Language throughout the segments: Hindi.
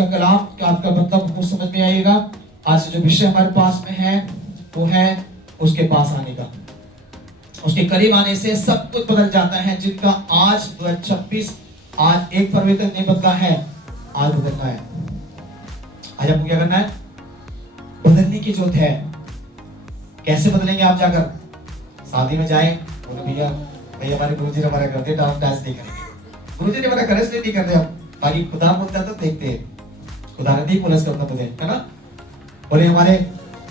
का कलाम का आपका मतलब हमको समझ में आएगा। आज जो विषय हमारे पास में है वो है उसके पास आने का। उसके करीब आने से सब कुछ बदल जाता है। जिनका आज 2026 आज 1 फरवरी तक नहीं बदला है, आज बदलना है। आज आपको क्या करना है? बदलने की जरूरत है। कैसे बदलेंगे? आप जाकर शादी में जाए, बोले भैया भैया हमारे गुरुजी हमारा करते डांस नहीं करेंगे, गुरुजी ने हमारा करे इसलिए नहीं करते हम, बाकी खुदा बोलता है तो देखते हैं। खुदा ने नहीं बोला इसका मतलब मुझे, है ना? बोले हमारे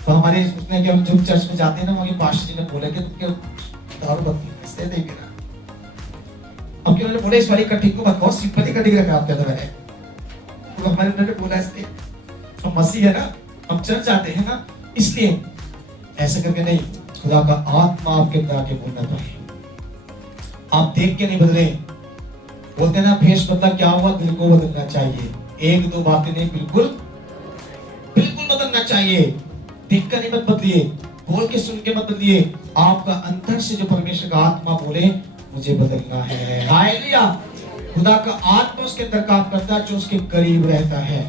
तो हमारे उसने कि हम जब चर्च में जाते हैं ना, वहाँ पास्टर जी ने बोला कि तुम क्या दारू बंद इसलिए नहीं करा। अब क्यों उन्होंने बोला इस वाली कटिंग को बहुत सिंपली कटिंग रखा आप क्या तो है, तो हमारे उन्होंने बोला इसलिए हम मसीह है ना, हम चर्च जाते हैं ना, इसलिए ऐसे करके नहीं। खुदा का आत्मा आपके अंदर आके बोलना चाहिए। आप देख के नहीं बदले। बोलते ना भेष बदला, क्या हुआ? दिल को बदलना चाहिए। एक दो बातें नहीं, बिल्कुल बिल्कुल बदलना चाहिए। देख कर नहीं मत बदलिए, बोल के सुन के मत बदलिए। आपका अंदर से जो परमेश्वर का आत्मा बोले मुझे बदलना है। हालेलुया। खुदा का आत्मा उसके अंदर काम करता है जो उसके करीब रहता है।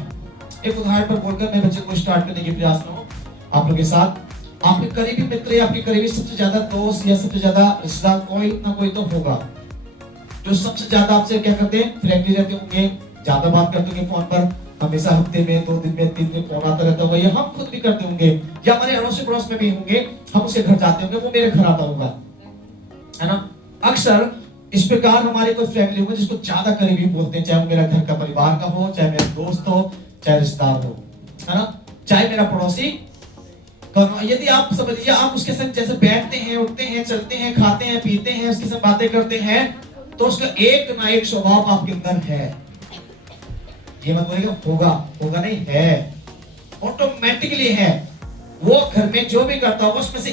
एक उदाहरण पर बोलकर मैं बच्चे को स्टार्ट करने की प्रयास में हूं आप लोगों के साथ। आपके करीबी मित्र या आपके करीबी सबसे ज्यादा दोस्त या सबसे ज्यादा रिश्तेदार कोई ना कोई तो होगा जो सबसे ज्यादा आपसे क्या करते हैं? फ्रेंकली रहते होंगे, ज्यादा बात करते होंगे फोन पर, हमेशा हफ्ते में 2 दिन में 3 दिन फोन आता रहता होगा, या हम खुद भी करते होंगे, या हमारे अड़ोस पड़ोस में भी होंगे, हम उसके घर जाते होंगे, वो मेरे घर आता होगा, है ना? अक्सर इस प्रकार हमारे कोई फैमिली होगा जिसको ज्यादा करीबी बोलते हैं, चाहे वो मेरा घर का परिवार का हो, चाहे मेरा दोस्त हो, चाहे रिश्तेदार हो, है ना, चाहे मेरा पड़ोसी। यदि आप समझ लीजिए आप उसके संग जैसे बैठते हैं, उठते हैं, चलते हैं, खाते हैं, पीते हैं, उसके साथ बातें करते हैं, तो उसका एक ना एक स्वभाव आपके अंदर है। ये मत बोलिएगा होगा, होगा नहीं, है, ऑटोमेटिकली है। वो घर में जो भी करता होगा उसमें से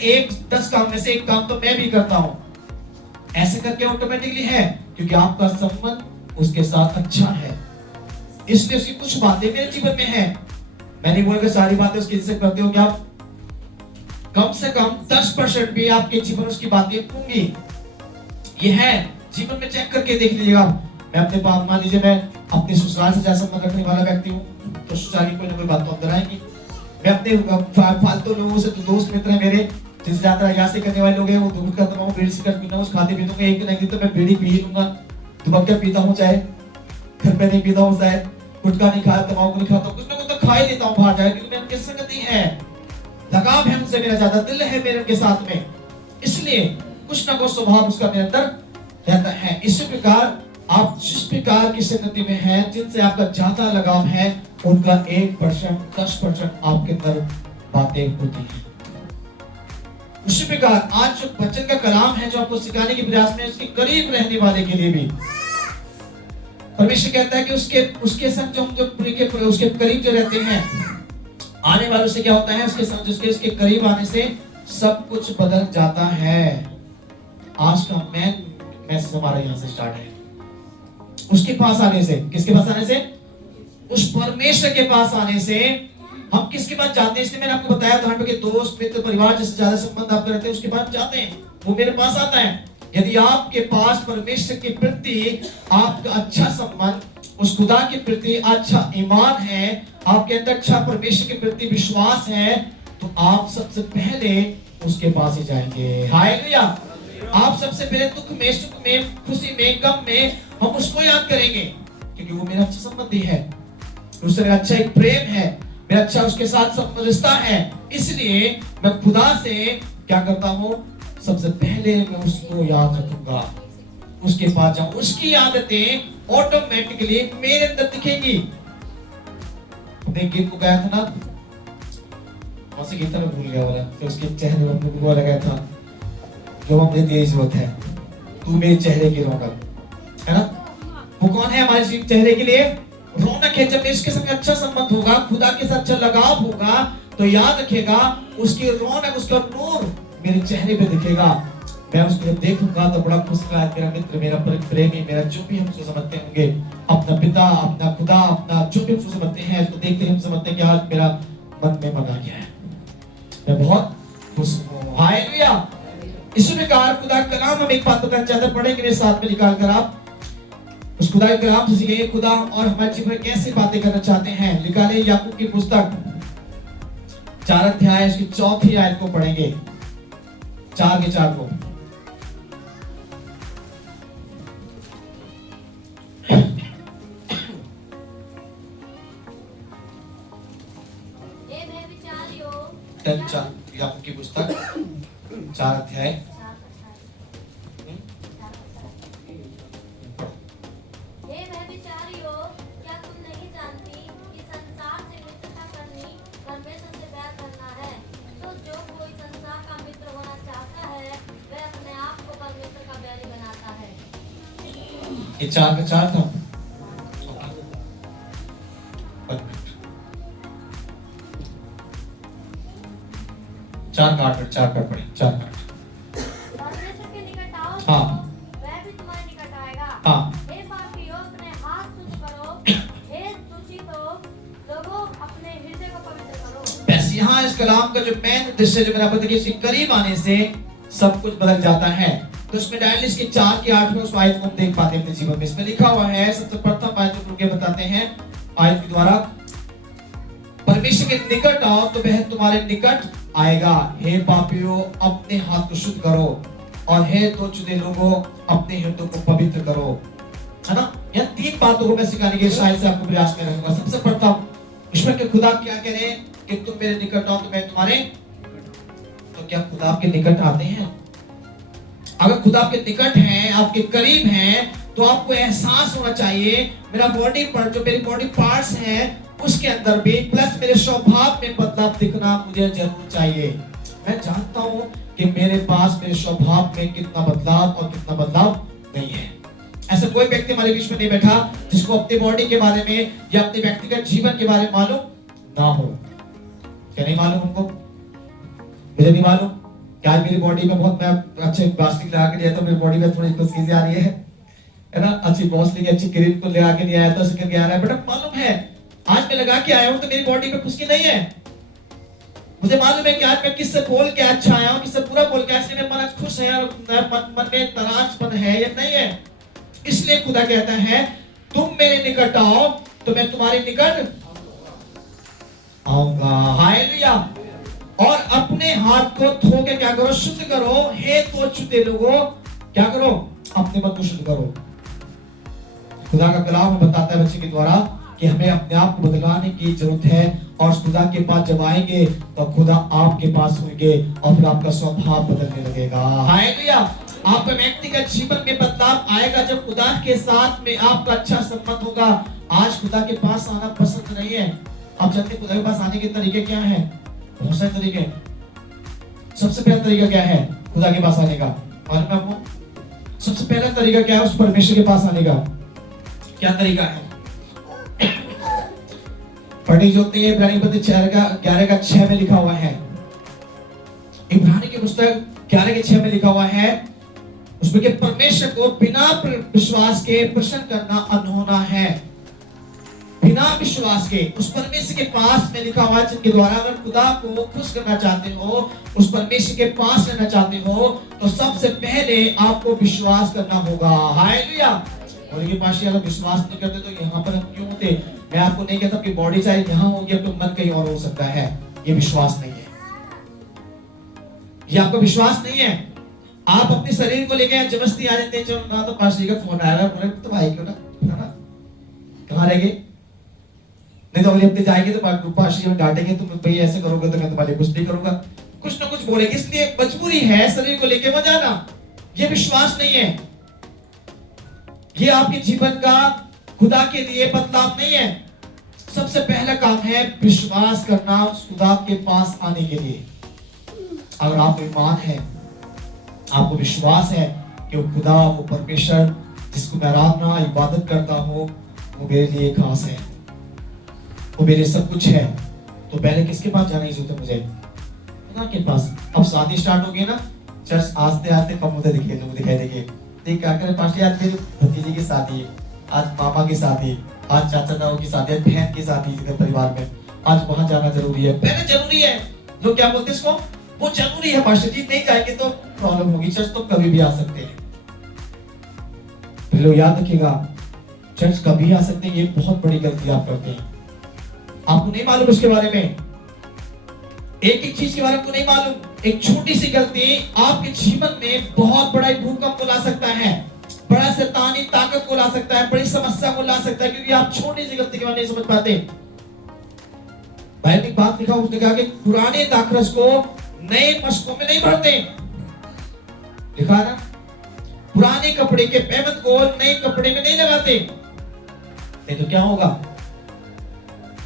10 काम में से 1 काम तो मैं भी करता हूं। ऐसे करके ऑटोमेटिकली है, क्योंकि आपका संबंध उसके साथ अच्छा है, इसलिए उसकी कुछ बातें मेरे जीवन में है। मैं नहीं बोलूंगा सारी बातें उसके जैसे करते हो, क्या कम से कम 10% भी आपके जीवन उसकी बातें होंगी। ये है, जीवन में चेक करके देख लीजिएगा। मैं अपने पास मान लीजिए मैं अपने ससुराल से जैसा संबंध रखने वाला व्यक्ति हूँ, तो ससुराल की कोई ना कोई बात तो अंदर आएगी। मैं अपने फालतू लोगों से, तो दोस्त मित्र है मेरे जिनसे ज्यादा यहाँ से करने वाले लोग हैं, वो दूर करता हूँ, बीड़ी सिगरेट पीना, उस खाते पीता हूँ, एक ना एक दिन तो मैं बीड़ी पी लूंगा। तम्बाकू पीता हूँ, चाहे घर पे नहीं पीता हूँ, शायद गुटखा नहीं खाता, तम्बाकू नहीं खाता, कुछ ना कुछ तो खा ही लेता हूँ बाहर जाकर, क्योंकि मैं उनके संगति है, लगाव है उनसे, मेरा ज्यादा दिल है मेरे उनके साथ में, इसलिए कुछ ना कुछ स्वभाव उसका मेरे अंदर रहता है। इसी प्रकार आप जिस प्रकार की संगति में हैं, जिनसे आपका ज्यादा लगाव है, उनका 1% 10% आपके अंदर बातें होती हैं। उसी प्रकार आज जो वचन का कलाम है जो आपको सिखाने के प्रयास में, उसके करीब रहने वाले के लिए भी परमेश्वर कहता है कि उसके संग जो हम जो उसके करीब जो रहते हैं, आने वालों से क्या होता है? उसके करीब आने से सब कुछ बदल जाता है। आज का मेन मैसेज हमारा यहाँ से स्टार्ट है। उसके पास आने से, किसके पास आने से? उस परमेश्वर के पास आने से। हम किसके पास जाते हैं? इसलिए मैंने आपको बताया उदाहरण के दोस्त मित्र परिवार जिससे ज्यादा संबंध आप रहते हैं उसके पास जाते हैं, वो मेरे पास आता है। यदि आपके पास परमेश्वर के प्रति आपका अच्छा संबंध, उस खुदा के प्रति अच्छा ईमान है, आपके अंदर अच्छा परमेश्वर के प्रति विश्वास है, तो आप सबसे पहले उसके पास ही जाएंगे। हालेलुया। आप सबसे पहले दुख में, सुख में, खुशी में, गम में हम उसको याद करेंगे, क्योंकि वो मेरा अच्छा संबंधी है, उससे मेरा अच्छा एक प्रेम है, मेरा अच्छा उसके साथ रिश्ता है। इसलिए मैं खुदा से क्या करता हूँ? सबसे पहले मैं उसको याद रखूंगा, उसके पास जाऊं, उसकी आदतें ऑटोमेटिकली मेरे अंदर दिखेंगी। गीत को गाया था ना, कौन सी गीत था मैं भूल गया वाला, तो उसके चेहरे पर वो लगाया था, जो हमने तेरी जरूरत है, तू मेरे चेहरे की रौनक, है ना? वो कौन है हमारे चेहरे के लिए? रौनक है। जब इसके संग अच्छा संबंध होगा, खुदा के साथ अच्छा लगाव होगा, तो याद रखेगा उसकी रौनक, उसका नूर मेरे चेहरे पे दिखेगा। मैं उसको जब देखूंगा तो बड़ा खुश होगा, मेरा मित्र, मेरा प्रेमी, मेरा जो भी हम उसको समझते होंगे, अपना पिता, अपना खुदा, अपना जो भी उसको समझते हैं, उसको देखते ही हम समझते हैं कि आज मेरा मन में बना गया है, मैं बहुत खुश हूँ। हालेलुया। इसी प्रकार खुदा का कलाम हम एक बात बताना चाहते हैं, पढ़ेंगे मेरे साथ में निकाल कर आप। उस खुदा के कलाम से सीखेंगे खुदा और हमारे जीवन में कैसे बातें करना चाहते हैं। निकाले याकूब की पुस्तक 4 अध्याय उसकी 4थी आयत को पढ़ेंगे, 4 के 4 को। याकूब की पुस्तक 4 अध्याय। ये 4 का 4 था। 4 का 8 पढ़े 4 का 8। हाँ वह भी तुम्हारे निकट आएगा। हाँ हे पापियों अपने हाथ शुद्ध करो, हे दुष्टों लोगों अपने हृदय को पवित्र करो। बस यहाँ इस कलाम का जो मेन उद्देश्य जो मैंने बताया कि इसके करीब आने से सब कुछ बदल जाता है। तो उसमें डायलिस के 4 के 8 में उस आयत को हम देख पाते हैं अपने जीवन में। इसमें लिखा हुआ है, सबसे प्रथम आयत को बताते हैं आयत के द्वारा, परमेश्वर के निकट आओ तो वह तुम्हारे निकट आएगा। हे पापियों अपने हाथ को शुद्ध करो और हे तुच्छ लोगों अपने हृदय को पवित्र करो। है ना? यह 3 बातों को मैं सिखाने के शायद से आपको प्रयास में रहूंगा। सबसे प्रथम ईश्वर के खुदा क्या कह रहे हैं कि तुम मेरे निकट आओ तो मैं तुम्हारे। तो क्या खुदा आपके निकट आते हैं? अगर खुदा आपके निकट हैं, आपके करीब हैं, तो आपको एहसास होना चाहिए मेरा बॉडी पर जो मेरी बॉडी पार्ट्स हैं उसके अंदर भी प्लस मेरे स्वभाव में बदलाव दिखना मुझे जरूर चाहिए। मैं जानता हूं कि मेरे पास मेरे स्वभाव में कितना बदलाव और कितना बदलाव नहीं है। ऐसा कोई व्यक्ति हमारे बीच में नहीं बैठा जिसको अपनी बॉडी के बारे में या अपने व्यक्तिगत जीवन के बारे में मालूम ना हो। क्या नहीं मालूम हमको? मुझे नहीं मालूम क्या आज मेरी बॉडी में बहुत मैं अच्छे प्लास्टिक लगा के लिया था, मेरी बॉडी में थोड़ी कुछ चीजें आ रही है ना, अच्छी बॉसली की अच्छी क्रीम को लगा के नहीं आया था, उसके करके आ रहा है। बट मालूम है आज मैं लगा के आया हूं तो मेरी बॉडी में कुछ नहीं है। मुझे मालूम है कि आज मैं किससे बोल के अच्छा आया हूं, किससे पूरा बोल के आज मेरा मन खुश है और मन में तराजपन है या नहीं है। इसलिए खुदा कहता है तुम मेरे निकट आओ तो मैं तुम्हारे निकट आऊंगा। हालेलुया। और अपने हाथ को धो के क्या करो? शुद्ध करो। हे तो छुते लोगों क्या करो? अपने मन को शुद्ध करो। खुदा का कलाम बताता है बच्चे के द्वारा कि हमें अपने आप को बदलाने की जरूरत है और खुदा के पास जब आएंगे तो खुदा आपके पास होंगे और फिर आपका स्वभाव बदलने लगेगा। हालेलुया। आपका व्यक्तिगत जीवन में बदलाव आएगा जब खुदा के साथ में आपका अच्छा संबंध होगा। आज खुदा के पास आना पसंद नहीं है। आप जानते खुदा के पास आने के तरीके क्या है? बहुत सारे तरीके। सबसे पहला तरीका क्या है खुदा के पास आने का? मालूम है आपको? सबसे पहला तरीका क्या है उस परमेश्वर के पास आने का? क्या तरीका है? पढ़ने जो होती है इब्रानी पत्री 11:6 में लिखा हुआ है। इब्रानी की पुस्तक 11:6 में लिखा हुआ है उसमें कि परमेश्वर को बिना विश्वास के प्रसन्न करना अनहोना है। बिना विश्वास के उस परमेश्वर के पास में लिखा हुआ है जिनके द्वारा अगर खुदा को खुश करना चाहते हो, उस परमेश्वर के पास रहना चाहते हो तो सबसे पहले आपको विश्वास करना होगा। हालेलुया। और ये पास अगर विश्वास नहीं करते तो यहाँ पर हम क्यों होते? मैं आपको नहीं कहता कि बॉडी चाहे यहाँ होगी, तो मन कहीं और हो सकता है। ये विश्वास नहीं है, ये आपका विश्वास नहीं है। आप अपने शरीर को लेके जबरदस्ती आ जाते हैं। जो ना तो पास का फोन आया बोले तो भाई क्यों ना कहाँ रहेंगे? नहीं तो अगले हफ्ते जाएंगे तो पास में डांटेंगे, तुम भाई ऐसे करोगे तो मैं तुम्हारे कुछ नहीं करूंगा, कुछ ना कुछ बोलेंगे। इसलिए मजबूरी है शरीर को लेके मत जाना। ये विश्वास नहीं है। ये आपके जीवन का खुदा के लिए बदलाव नहीं है। सबसे पहला काम है विश्वास करना खुदा के पास आने के लिए। अगर आपको ईमान है, आपको विश्वास है कि वो खुदा, वो परमेश्वर जिसको मैं आराधना इबादत करता हूँ वो मेरे लिए खास है, वो मेरे सब कुछ है, तो पहले किसके पास जाने की जरूरत है? मुझे खुदा के पास। अब शादी स्टार्ट हो गई ना, चर्च आस्ते आस्ते कम होते दिखाई देंगे। ठीक क्या करें पास? आज मेरी भतीजी की शादी है, आज मामा की शादी, आज चाचा ताऊ की शादी, बहन की शादी परिवार में, आज वहां जाना जरूरी है। पहले जरूरी है। लोग क्या बोलते हैं इसको? वो जरूरी है पास्टर जी, नहीं जाएंगे तो प्रॉब्लम होगी। चर्च तो कभी भी आ सकते हैं। लोग याद रखिएगा चर्च कभी आ सकते हैं, ये बहुत बड़ी गलती आप करते हैं। आपको नहीं मालूम उसके बारे में, एक एक चीज के बारे में आपको नहीं मालूम। एक छोटी सी गलती आपके जीवन में बहुत बड़ा भूकंप को ला सकता है, बड़ा शैतानी ताकत को ला सकता है, बड़ी समस्या को ला सकता है, क्योंकि आप छोटी सी गलती के बारे में नहीं समझ पाते। बाइबल में बात लिखा, उसने कहा कि पुराने दाखरस को नए मशकों में नहीं भरते। लिखा ना, पुराने कपड़े के पैमत को नए कपड़े में नहीं लगाते, नहीं तो क्या होगा,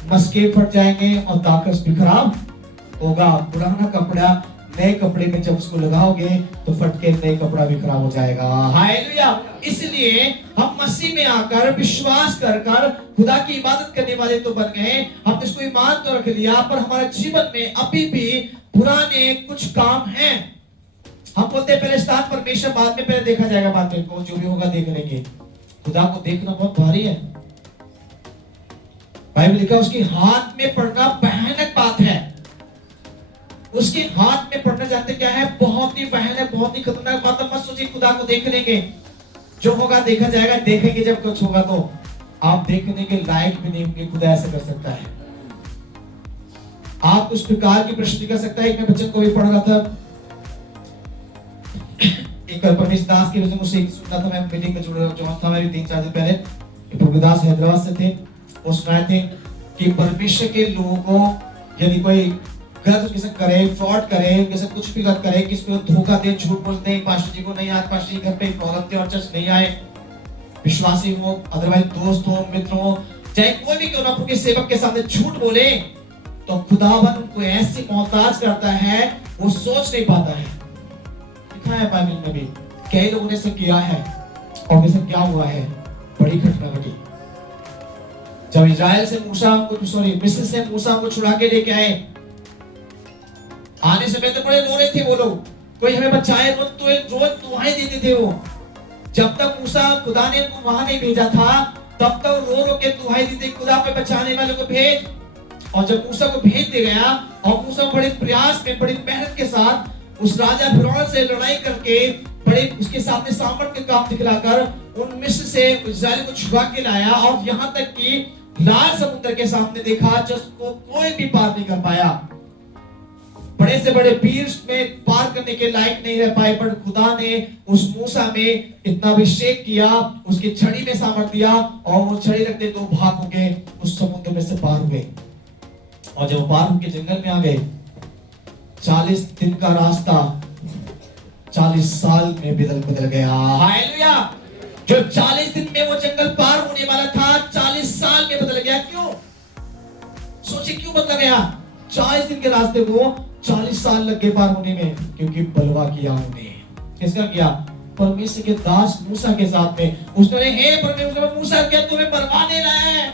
मस्के फट जाएंगे और दाखरस भी खराब होगा। पुराना कपड़ा नए कपड़े में जब उसको लगाओगे तो फट के नए कपड़ा भी खराब हो जाएगा। हालेलुया। इसलिए हम मसीह में आकर विश्वास कर कर खुदा की इबादत करने वाले तो बन गए, हमने इसको ईमान तो रख लिया, पर हमारे जीवन में अभी भी पुराने कुछ काम हैं। हम बोलते हैं पहले स्थान परमेश्वर, बाद में पहले देखा जाएगा, बाद में को जो भी होगा देख लेंगे। खुदा को देखना बहुत भारी है। बाइबल लिखा उसके हाथ में पड़ना भयानक बात है। उसके हाथ में पड़ना जानते क्या है, बहुत ही भयानक, बहुत ही खतरनाक बात है। मत सोचिए खुदा को देख लेंगे, जो होगा देखा जाएगा। देखेंगे जब कुछ होगा तो आप देखने के लायक भी नहीं होंगे। खुदा ऐसा कर सकता है, आप उस प्रकार की प्रश्न कर सकता है। एक मैं बच्चन को भी पढ़ रहा था, एक परमेश दास की वजह मुझसे सुनना था, मैं मीटिंग में जुड़ रहा था, मैं भी 3-4 दिन पहले प्रभुदास हैदराबाद से थे। वो सुनाए थे कि परमेश्वर के लोगों को यदि कोई गलत किसी करे, फ्रॉड करे, उनके साथ कुछ भी गलत करे, किसी को धोखा दे, झूठ बोलते हैं, पास्टर जी को नहीं आज पास्टर जी घर पे प्रॉब्लम थी और चर्च नहीं आए, विश्वासी हो, अदरवाइज दोस्त हो, मित्र हो, चाहे कोई भी क्यों ना, उनके सेवक के सामने झूठ बोले तो खुदावन उनको ऐसी मोहताज करता है वो सोच नहीं पाता है। लिखा है बाइबल में भी, कई लोगों ने ऐसा किया है और वैसे क्या हुआ है, बड़ी घटना घटी। जब इजराइल से मूसा को, सॉरी मिस्र से मूसा को छुड़ा के लेके आए, आने से पहले बड़े रो रहे थे वो लोग, कोई हमें बचाए, रोज दुआएं देते थे वो। जब तक मूसा, खुदा ने उनको वहां नहीं भेजा था, तब तक रो रो के दुआएं देते, खुदा पे बचाने वाले को भेज। और जब मूसा को भेज दे गया और मूसा बड़े प्रयास में, बड़ी मेहनत के साथ उस राजा फिरौन से लड़ाई करके, बड़े उसके सामने सामर्थ के काम दिखलाकर उन मिस्र से इस्राएल को छुड़ा के लाया, और यहाँ तक कि लाल समुद्र के सामने देखा जिसको कोई भी पार नहीं कर पाया। बड़े से बड़े पीर में पार करने के लायक नहीं रह पाए, पर खुदा ने उस मूसा में इतना अभिषेक किया, उसकी छड़ी में सामर्थ दिया, और वो छड़ी रखते 2 भाग हो गए, उस समुद्र में से पार हो गए। और जब पार होकर जंगल में आ गए, 40 दिन का रास्ता 40 साल में बदल गया। हालेलुया। जो 40 दिन में वो जंगल पार होने वाला था, 40 साल में बदल गया। क्यों? सोचिए क्यों बदल गया? 40 दिन के रास्ते को 40 साल लग गए पार होने में, क्योंकि बलवा किया उन्होंने। किसका किया? परमेश्वर के दास मूसा के साथ में। उसने, हे परमेश्वर, मूसा क्या तुम्हें मरवाने लाया है?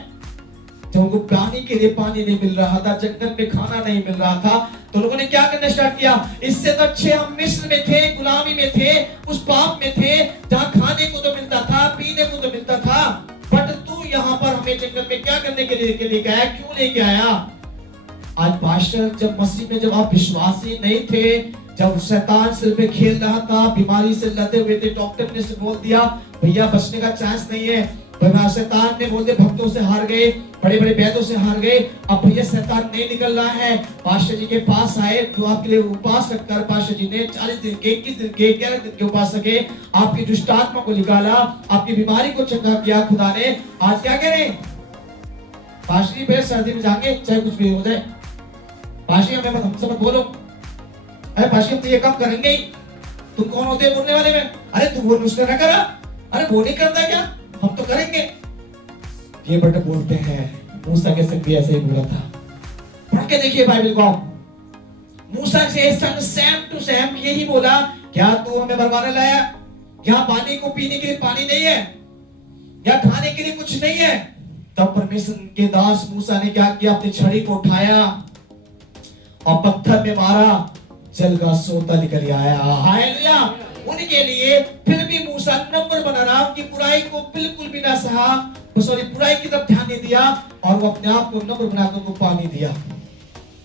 जब उनको पानी के लिए पानी नहीं मिल रहा था, जंगल में खाना नहीं मिल रहा था, तो लोगों ने क्या करना स्टार्ट किया, इससे तो अच्छे हम मिस्र में थे, गुलामी में थे, उस पाप में थे जहाँ खाने को तो मिलता था, पीने को तो मिलता था, बट तू यहाँ पर हमें जंगल में क्या करने के लिए आया? क्यों लेके आया? आज पास्टर, जब मसीह में जब आप विश्वासी नहीं थे, जब शैतान सिर पे खेल रहा था, बीमारी से लदे हुए थे, डॉक्टर ने से बोल दिया भैया बचने का चांस नहीं है, शैतान ने बोल दिया, भक्तों से हार गए, बड़े बड़े वैद्यों से हार गए, अब भैया शैतान नहीं निकल रहा है। पास्टर जी के पास आए, जो आपके लिए उपवास रखकर पास्टर जी ने 40 दिन के, 21 दिन के, 11 दिन के उपवास रखे, आपकी दुष्ट आत्मा को निकाला, आपकी बीमारी को चंगा किया खुदा ने। आज क्या कह रहे हैं? पास्टर जी पहले सर्दी में जाएंगे चाहे कुछ भी हो जाए, पास्टर हमें मत, हमसे मत बोलो, अरे पास्टर हम तो ये काम करेंगे ही, तुम कौन होते हैं बोलने वाले में? अरे तू वो नुस्खा ना करा, अरे वो नहीं करता क्या, हम तो करेंगे। ये बट बोलते हैं, मूसा के संग भी ऐसे ही बोला था। पढ़ के देखिए बाइबल को, मूसा से सेम टू सेम यही बोला, क्या तू हमें मरवाने लाया? यहाँ पानी को पीने के लिए पानी नहीं है, या खाने के लिए कुछ नहीं है। तब परमेश्वर के दास मूसा ने क्या किया? अपनी छड़ी को उठाया और पत्थर में मारा, जल का सोता निकल आया। हालेलुया। उनके लिए फिर भी मूसा नंबर बना रहा, उनकी बुराई को बिल्कुल भी ना सहा, सॉरी बुराई की तरफ ध्यान नहीं दिया, और वो अपने आप को नंबर बनाकर उनको पानी दिया,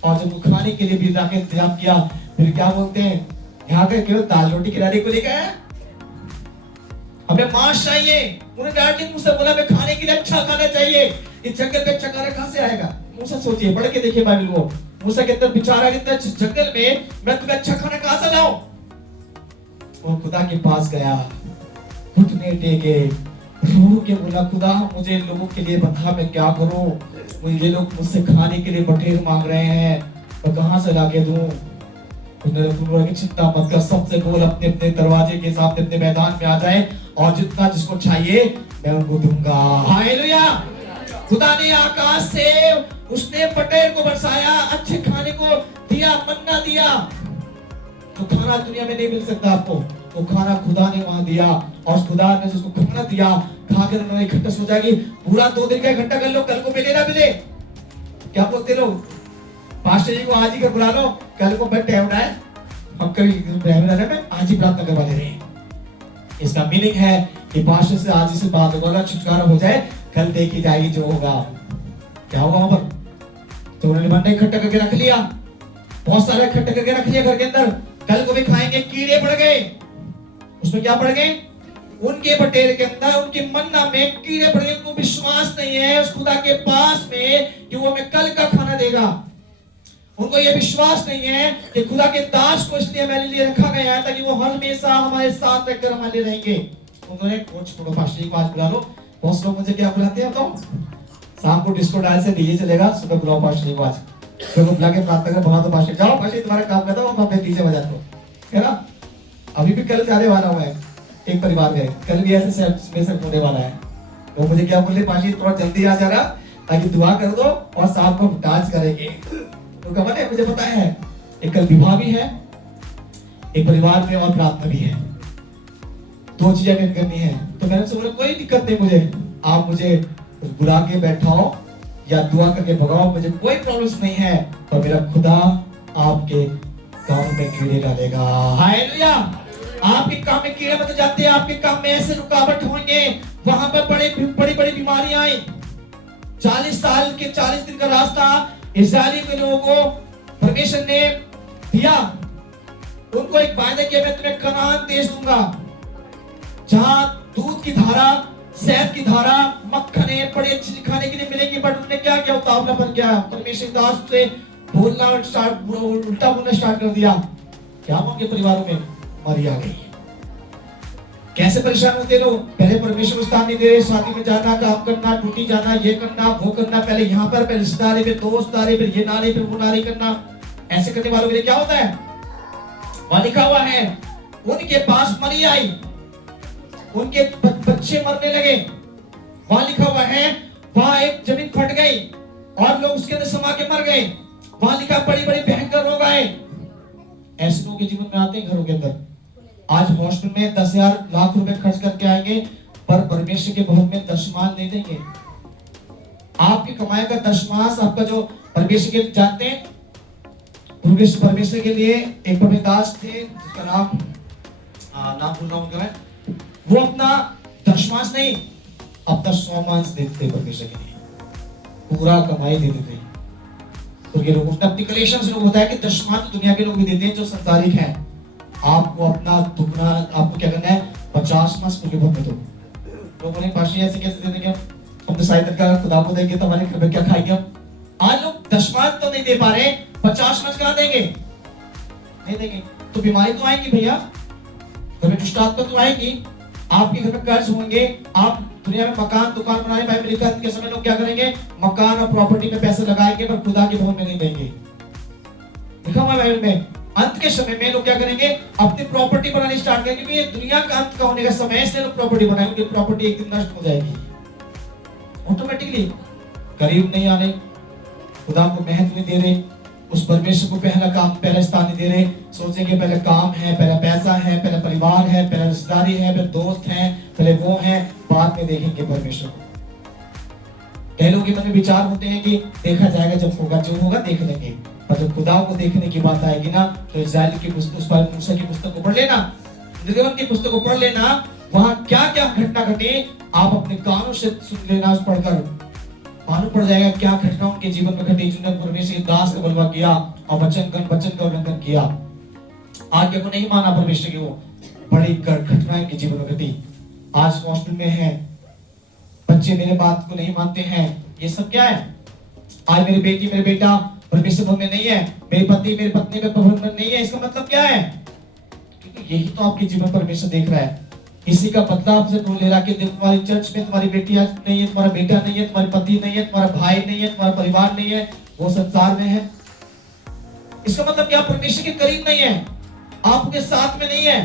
और जब वो खाने के लिए भी जाके इंतजाम किया, फिर क्या बोलते हैं, यहाँ के केवल दाल रोटी खिलाने को लेकर आया, हमें मांस चाहिए। उन्होंने डायरेक्टली मुझसे बोला हमें खाने के लिए अच्छा खाना चाहिए। इस जंगल में अच्छा खाना कहां से आएगा? मूसा सोचिए, पढ़ के देखिए बाइबल को। मूसा के अंदर विचार आ गया, जंगल में मैं तुम्हें अच्छा खाना कहां से लाऊं? वो खुदा के पास गया, घुटने टेके, रो के बोला, खुदा मुझे लोगों के लिए बता मैं क्या करूं? ये लोग मुझसे खाने के लिए बटेर मांग रहे हैं, मैं कहां से लाके दूं? उसने चिंता मत कर, सबसे बोल अपने अपने दरवाजे के सामने अपने मैदान में आ जाए और जितना जिसको चाहिए मैं उनको दूंगा। हालेलुया। खुदा ने आकाश से उसने बटेर को बरसाया, अच्छे खाने को दिया, मन्ना दिया। तो खाना दुनिया में नहीं मिल सकता आपको, वो खाना खुदा ने वहां दिया। और खुदा ने जिसको खाना दिया, खाकर उन्होंने इकट्ठा सो जाएगी। पूरा 2 दिन का इकट्ठा कर लो, कल को मिले ना मिले। क्या बोलते लोग? पास्टर जी को आज ही कर बुला लो, कल को बेड टाइम है, हम कभी में आज ही प्रार्थना करवा दे रहे हैं। इसका मीनिंग है कि पास्टर से आज से बात होगा, छुटकारा हो जाए, कल देखी जाएगी जो होगा। क्या होगा वहां पर? तो उन्होंने बंदे इकट्ठा करके रख लिया, बहुत सारे इकट्ठा करके रख लिया घर के अंदर। कल को भी खाएंगे, कीड़े पड़ गए। उसमें क्या पड़ गए? उनके बटेर के अंदर, उनके मन्ना में कीड़े पड़ गए। उनको विश्वास नहीं है उस खुदा के पास में कि वो हमें कल का खाना देगा। उनको ये विश्वास नहीं है कि खुदा के दास को इसलिए हमारे लिए रखा गया है ताकि वो हमेशा हमारे साथ रहकर हमारे लिए रहेंगे। उन्होंने छोड़ो, पास्टर जी को आज बुला लो। बहुत लोग मुझे क्या बुलाते हैं तो शाम को डिस्को डांस से डीजे चलेगा, सुबह बुलाओ पास्टर जी को। आज तो बुला के प्रार्थना कर, भगवान तो पास्टर जाओ, पास्टर तुम्हारा काम करता हूं, मैं डीजे बजा दो, है ना? अभी भी कल जाने वाला हुआ है एक परिवार में, कल भी ऐसे सेलिब्रेशन होने वाला है। वो मुझे क्या बोले, पास्टर थोड़ा जल्दी आ जाना ताकि दुआ कर दो और शाम को डांस करेंगे। तो कहा है, मुझे पता है एक कल विवाह भी है, एक परिवार में और प्रार्थना भी है, 2 चीजें अटेंड करनी है। तो मैंने बोला कोई दिक्कत नहीं मुझे, आप मुझे बुला के बैठाओ या दुआ करके भगाओ, मुझे कोई प्रॉब्लम नहीं है, पर मेरा खुदा आपके काम में कीड़े डालेगा। हालेलुया। आपके काम में कीड़े मत जाते हैं, आपके काम में ऐसे रुकावट होंगे, वहां पर बड़ी बीमारियां आई। 40 साल के 40 दिन का रास्ता इस्राएली के लोगों को परमेश्वर ने दिया। उनको एक वायदा किया, मैं तुम्हें कनान देश दूंगा जहां दूध की धारा, शहद की धारा, मक्खने बड़ी अच्छी खाने के लिए मिलेंगी। बट उन्होंने क्या किया? उतावलापन किया। परमेश्वर दास से बोलना उल्टा बोलना स्टार्ट कर दिया। क्या उनके परिवारों में मरी आ गई। कैसे परेशान होते लोग? पहले परमेश्वर को स्थान नहीं दे रहे, शादी में जाना, काम करना, ड्यूटी जाना, ये करना वो करना, पहले यहाँ पर, पहले रिश्तेदारी, फिर दोस्तारी, फिर ये नारी, फिर वो नारी करना। ऐसे करने वालों के लिए क्या होता है? वहां लिखा हुआ है उनके पास मरी आई, उनके बच्चे मरने लगे। वहां लिखा हुआ है वहां एक जमीन फट गई और लोग उसके अंदर समा के मर गए। वहां लिखा बड़ी बड़ी भयंकर रोग आए। ऐसे लोगों के जीवन में आते हैं घरों के अंदर। आज हॉस्टल में 10,000 लाख रुपए खर्च करके आएंगे, पर परमेश्वर के भवन में दशमांश नहीं देंगे। आपकी कमाई का दशमांश आपका जो परमेश्वर के जानते हैं, परमेश्वर के लिए एक दास थे जिसका नाम भूल रहा हूं मैं, वो अपना दशमांश नहीं अपना स्वमांश देते परमेश्वर के लिए, पूरा कमाई दे देते। तो ये लोग अपनी कलेक्शन लोग होता है कि दशमांश दुनिया के लोग भी देते हैं जो संसारिक हैं। आपको अपना दुगना, आपको क्या करना है? 50 मास पूरे भर में दो। लोगों ने पाशी ऐसे कैसे दे देंगे? हम तो शायद का खुदा को देंगे तो हमारे घर में क्या खाएंगे हम? आज लोग 10 मास तो नहीं दे पा रहे, 50 मास कहां देंगे? नहीं देंगे। तो बीमारी तो आएगी भैया, घर में दुष्ट आत्मा तो आएगी, आपके घर में कर्ज होंगे। आप दुनिया में मकान दुकान बनाने, बाइबल लिखा है के समय लोग क्या करेंगे? मकान और प्रॉपर्टी में पैसे लगाएंगे, पर खुदा के भवन में नहीं देंगे। लिखा हुआ है बाइबल में अंत के समय में लोग क्या करेंगे? अपनी प्रॉपर्टी बनानी स्टार्ट करेंगे, क्योंकि ये दुनिया का अंत का होने का समय है, इसलिए लोग प्रॉपर्टी बनाएंगे। प्रॉपर्टी एक दिन नष्ट हो जाएगी ऑटोमेटिकली। करीब नहीं आने, खुदा को महत्व नहीं दे रहे, उस परमेश्वर को पहला काम, पहला स्थान नहीं दे रहे। सोचेंगे पहले काम है, पहला पैसा है, पहला परिवार है, पहला रिश्तेदारी है, फिर दोस्त है, पहले वो है, बाद में देखेंगे परमेश्वर को। कई लोगों के मन में विचार होते हैं कि देखा जाएगा, जब होगा जो होगा देख लेंगे। और जब खुदा को देखने की बात आएगी ना, तो इस्राएल की पुस्तक, उस पर मूसा की पुस्तक को पढ़ लेना, निर्गमन की पुस्तक को पढ़ लेना, वहां क्या क्या घटना घटी आप अपने कानों से सुन लेना। उस पढ़कर मालूम पड़ जाएगा क्या घटना उनके जीवन में घटी, जिन्होंने परमेश्वर के दास का बलवा किया और वचन का उल्लंघन किया, आज्ञा को नहीं माना परमेश्वर की। वो बड़ी घटनाएं के जीवन में घटी। आज हॉस्टल में है, बच्चे मेरे बात को नहीं मानते हैं, ये सब क्या है? आज मेरी बेटी मेरे बेटा परमेश्वर भवन में नहीं है, मेरी पत्नी मेरी पत्नी में भवन में नहीं है, इसका मतलब क्या है? क्योंकि यही तो आपके जीवन परमेश्वर देख रहा है। इसी का बदला आपसे वो ले रहा कि देखो तुम्हारी चर्च में तुम्हारी बेटी आज नहीं है, तुम्हारा बेटा नहीं है, तुम्हारी पति नहीं है, तुम्हारा भाई नहीं है, तुम्हारा परिवार नहीं है, वो संसार में है। इसका मतलब क्या? परमेश्वर के करीब नहीं है, आप उनके साथ में नहीं है,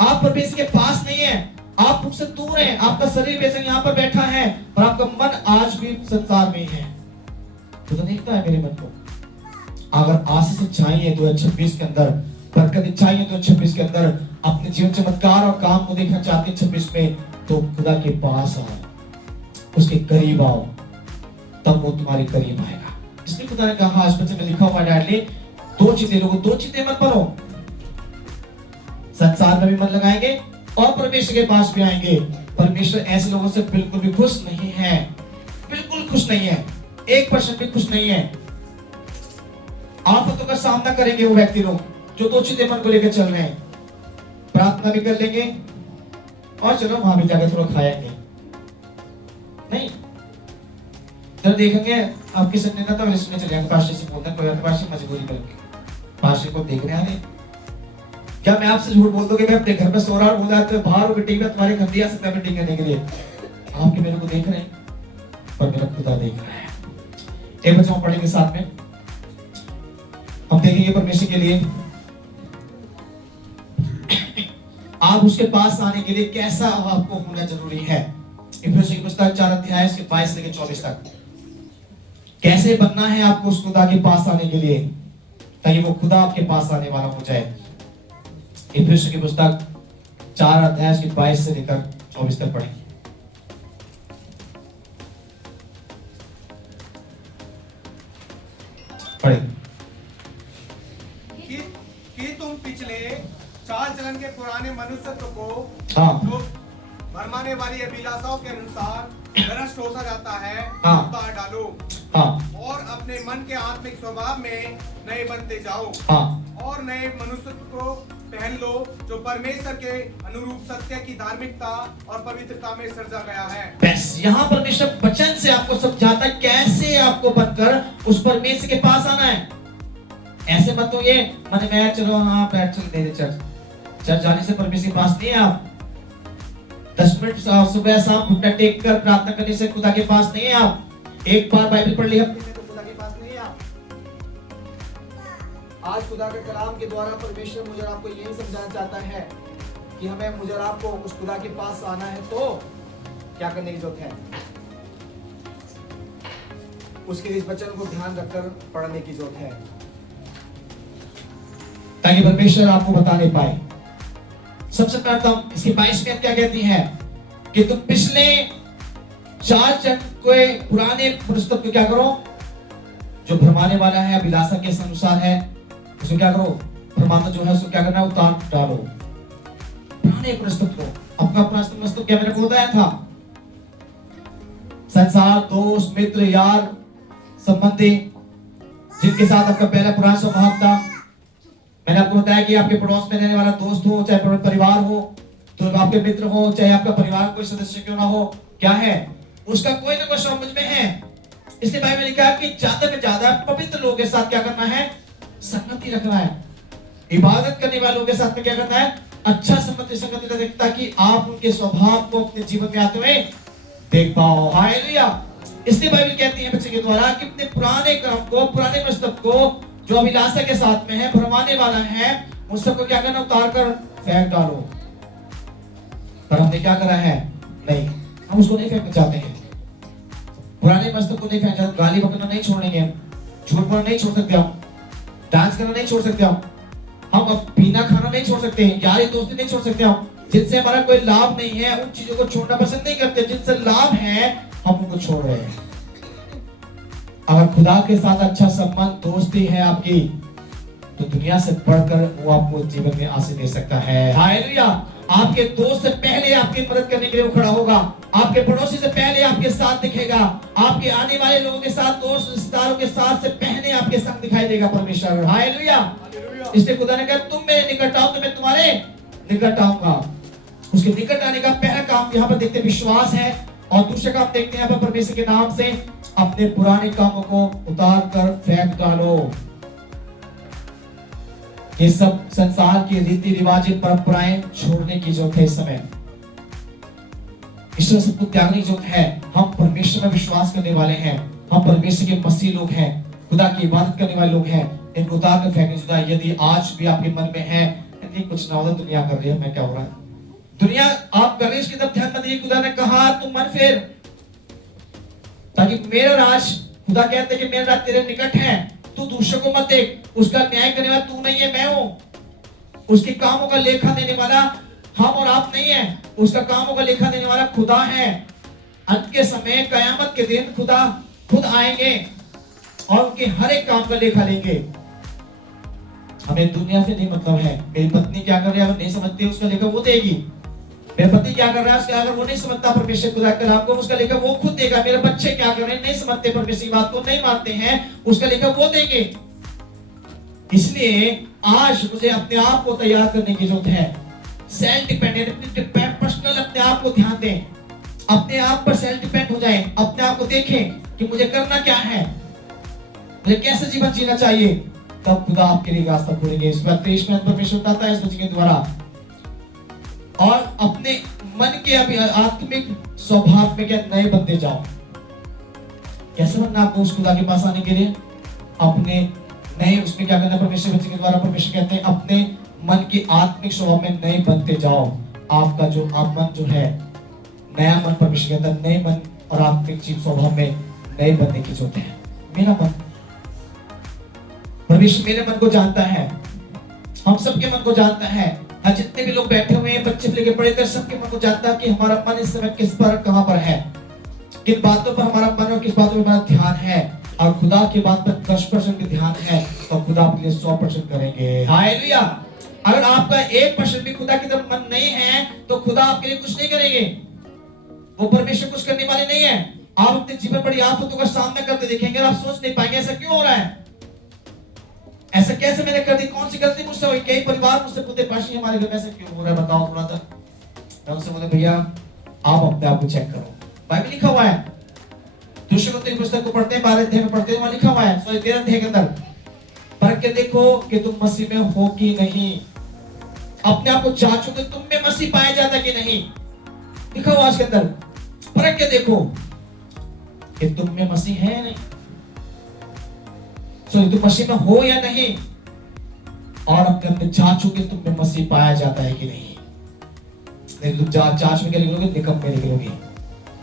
आप परमेश्वर के पास नहीं है, आप उनसे दूर हैं। आपका शरीर बेशक यहाँ पर बैठा है और आपका मन आज भी संसार में ही है। तो देखता है मेरे मन को, अगर आशीष चाहिए 2026 के अंदर, बरकत चाहिए 2026 के अंदर, अपने जीवन चमत्कार और काम को देखना चाहते हैं 26 में, तो खुदा के पास आओ, उसके करीब आओ, तब वो तुम्हारे करीब आएगा। इसलिए खुदा ने कहा, आज बच्चे में लिखा हुआ डैडली, दो चीजें लोगों, दो चीजें मत करो, संसार में भी मन लगाएंगे और परमेश्वर के पास भी आएंगे। परमेश्वर ऐसे लोगों से बिल्कुल भी खुश नहीं है, बिल्कुल खुश नहीं है, 1% भी खुश नहीं है। आफतों का सामना करेंगे वो व्यक्ति लोग जो दो चीजें मन को लेकर चल रहे हैं, प्रार्थना भी कर लेंगे और चलो वहां भी जाकर थोड़ा खाएंगे, नहीं जब देखेंगे आपकी सुनने ना तो सुनने चले जाएंगे, पास्टर से बोलते हैं कोई पास्टर मजबूरी करके पास्टर को देख रहे हैं, क्या मैं आपसे झूठ बोल दोगे मैं अपने घर में सो रहा हूं, बोल जाते बाहर मीटिंग में तुम्हारे घर दिया सकता है मीटिंग करने के लिए, आपके मेरे को देख रहे हैं पर मेरा खुदा देख रहा है। एक बच्चे हम पढ़ेंगे साथ में, हम देखेंगे परमेश्वर के लिए आप उसके पास आने के लिए कैसा आपको होना जरूरी है। इफिसियों की पुस्तक 4 अध्याय इसके 22 से 24 तक, कैसे बनना है आपको उस खुदा के पास आने के लिए ताकि वो खुदा आपके पास आने वाला हो जाए। इफिसियों की पुस्तक 4 अध्याय इसके 22 से लेकर 24 तक पढ़ेंगे। कि तुम पिछले चाल चलन के पुराने मनुष्यत्व को जो भरमाने वाली अभिलाषाओं के अनुसार भ्रष्ट होता जाता है उतार डालो और अपने मन के आत्मिक स्वभाव में नए बनते जाओ और नए मनुष्यत्व को पहन लो जो परमेश्वर के अनुरूप सत्य की धार्मिकता और पवित्रता में सृजा गया है। बस यहाँ परमेश्वर वचन से आपको समझाता है कैसे आपको बनकर उस परमेश्वर के पास आना है। ऐसे मत हो ये मैंने मैं चलो हाँ बैठ चल दे चर्च जाने से परमेश्वर के पास नहीं है। आप 10 मिनट सुबह शाम घुटना टेक कर प्रार्थना करने से खुदा के पास नहीं है। आप एक बार बाइबल पढ़ ली हफ्ते में तो खुदा के पास नहीं है। आप आज खुदा के कलाम के द्वारा परमेश्वर मुझे आपको यही समझाना चाहता है कि हमें मुझे आपको उस खुदा के पास आना है तो क्या करने की जरूरत है। उसके इस वचन को ध्यान रखकर पढ़ने की जरूरत है ताकि परमेश्वर आपको बता नहीं पाए। सबसे प्रथम इसकी 22 में क्या कहती है कि तुम पिछले 4 जन को पुराने पुस्तक को क्या करो जो भरमाने वाला है अभिलाषा के अनुसार है उसको क्या करो परमात्मा जो है उसको क्या करना है उतार डालो। पुराने पुस्तक को अपना पुस्तक क्या मैंने को बताया था संसार दोस्त मित्र यार संबंधी जिनके साथ आपका पहला पुराना स्वभाव था। मैंने आपको बताया कि आपके पड़ोस में रहने वाला दोस्त हो चाहे परिवार हो तो आपके मित्र हो चाहे आपका परिवार कोई सदस्य क्यों ना हो क्या है उसका कोई ना कोई समझ में है। इसलिए बाइबल में लिखा है कि ज्यादा में ज्यादा पवित्र लोगों के साथ क्या करना है संगति रखना है। इबादत करने वाले लोगों के साथ में क्या करना है अच्छा संगति रखना ताकि आप उनके स्वभाव को अपने जीवन में आते हुए देख पाओ। हालेलुया। इसलिए बाइबल कहती है बच्चे के द्वारा कि अपने पुराने कर्म को पुराने पुस्तक को जो अभिलाषा के साथ में है भरमाने वाला है उन सबको क्या करना उतार कर फेंक डालो। पर हमने क्या करा है नहीं हम उसको नहीं फेंकना चाहते हैं। पुराने पुस्तक को नहीं फेंकना चाहते। गाली बकना नहीं छोड़ेंगे हम झूठ बोलना नहीं छोड़ सकते हम डांस करना नहीं छोड़ सकते हम अब पीना खाना नहीं छोड़ सकते हैं यारी दोस्ती नहीं छोड़ सकते हम जिनसे हमारा कोई लाभ नहीं है उन चीजों को छोड़ना पसंद नहीं करते जिनसे लाभ है हम उनको छोड़ रहे हैं। अगर खुदा के साथ अच्छा संबंध दोस्ती है आपकी तो दुनिया से बढ़कर वो आपको जीवन में आशीष दे सकता है। हालेलुया। आपके दोस्त से पहले आपकी मदद करने के लिए वो खड़ा होगा। आपके पड़ोसी से पहले आपके साथ दिखेगा। आपके आने वाले लोगों के साथ दोस्त रिश्तेदारों के साथ से पहले आपके संग दिखाई देगा परमेश्वर। हालेलुया। इसलिए खुदा ने कहा तुम मेरे निकट आओ तो मैं तुम्हारे निकट आऊंगा। उसके निकट आने का पहला काम यहाँ पर देखते हैं विश्वास है, और दूसरा काम देखते हैं यहाँ पर परमेश्वर के नाम से अपने पुराने कामों को उतार कर फेंक डालो। ये सब संसार की रीति रिवाज परंपराएं छोड़ने की जरूरत है इस समय। ईश्वर सब कुछ त्यागने की जरूरत है। हम परमेश्वर में विश्वास करने वाले हैं, हम परमेश्वर के मसीह लोग हैं, खुदा की इबादत करने वाले लोग हैं। इनको उतार कर फेंकने जुदा। यदि आज भी आपके मन में है कि कुछ ना हो, दुनिया कर रही है, मैं क्या हो रहा है, दुनिया आप कर रही है, उसकी तरफ ध्यान मत दीजिए। खुदा ने कहा तुम मन फेर, ताकि मेरा राज, खुदा कहते हैं कि मेरा राज तेरे निकट है। तू दूसरों को मत देख, उसका न्याय करने वाला तू नहीं है, मैं हूं। उसके कामों का लेखा देने वाला हम और आप नहीं है, उसका कामों का लेखा देने वाला खुदा है। अंत के समय कयामत के दिन खुदा खुद आएंगे और उनके हर एक काम का लेखा लेंगे। हमें दुनिया से नहीं मतलब है। मेरी पत्नी क्या कर रही है, नहीं समझती, उसका लेखा वो देगी। मेरा पति क्या कर रहा है, उसका अगर वो नहीं समझता परमेश्वर खुदा के नाम को, उसका लेखा वो खुद देगा। मेरे बच्चे क्या कर रहे हैं, नहीं समझते परमेश्वर की बात को, नहीं मानते हैं, उसका लेखा वो देंगे। इसलिए आज मुझे अपने आप को तैयार करने की जरूरत है। सेल्फ डिपेंडेंट, पर्सनल अपने आप को ध्यान दें, अपने आप पर सेल्फ डिपेंड हो जाएं, अपने आप को देखें कि मुझे करना क्या है, मुझे कैसे जीवन जीना चाहिए। तब खुदा आपके लिए रास्ता खोलेंगे। इस बात 23 में परमेश्वर बताता है इस वचन के द्वारा। और अपने मन के अभी आत्मिक स्वभाव में क्या नए बनते जाओ। कैसे बनना आपको उस खुदा के पास आने के लिए? अपने नए उसमें क्या करना, परमेश्वर वचन के द्वारा परमेश्वर कहते हैं अपने मन के आत्मिक स्वभाव में नए बनते जाओ। आपका जो मन जो है नया मन, परमेश्वर कहता है नए मन और आत्मिक जीव स्वभाव में नए बनने की जरूरत है। मेरा मन, परमेश्वर मेरे मन को जानता है, हम सबके मन को जानता है। जितने भी लोग बैठे हुए हैं, बच्चे से लेकर बड़े तक, सबके मन को जानता है कि हमारा मन इस समय किस पर, कहां पर है, किन बातों पर हमारा मन और किस बातों पर हमारा ध्यान है। और खुदा की बात पर 10% ध्यान है तो खुदा आपके लिए 100% करेंगे। हालेलुया। अगर आपका 1% भी खुदा की तरफ मन नहीं है तो खुदा आपके लिए कुछ नहीं करेंगे। वो परमेश्वर कुछ करने वाले नहीं है। आप अपने जीवन बड़ी आफतों का सामना करते देखेंगे और आप सोच नहीं पाएंगे ऐसा क्यों हो रहा है, ऐसा कैसे मैंने कर दी, कौन सी गलती मुझसे हुई। कई परिवार मुझसे पूछते पाशी हमारे घर में ऐसा क्यों हो रहा है, बताओ थोड़ा सा। मैं उनसे बोले भैया आप अपने आप को चेक करो, बाइबल लिखा हुआ है। दूसरे की पुस्तक को पढ़ते हैं, 12 अध्याय में पढ़ते हैं, वहां लिखा हुआ है 13 अध्याय के अंदर, परख के देखो कि तुम मसीह में हो कि नहीं। अपने आप को जांचो कि तुम में मसीह पाया जाता कि नहीं, लिखा हुआ इसके अंदर। परख के देखो कि तुम में मसीह है नहीं, तुम मसीह में हो या नहीं, और अपने अपने जांचो कि तुम में मसीह पाया जाता है कि नहीं। नहीं तुम जांच में क्या लिखोगे, निकम्मे लिखोगे।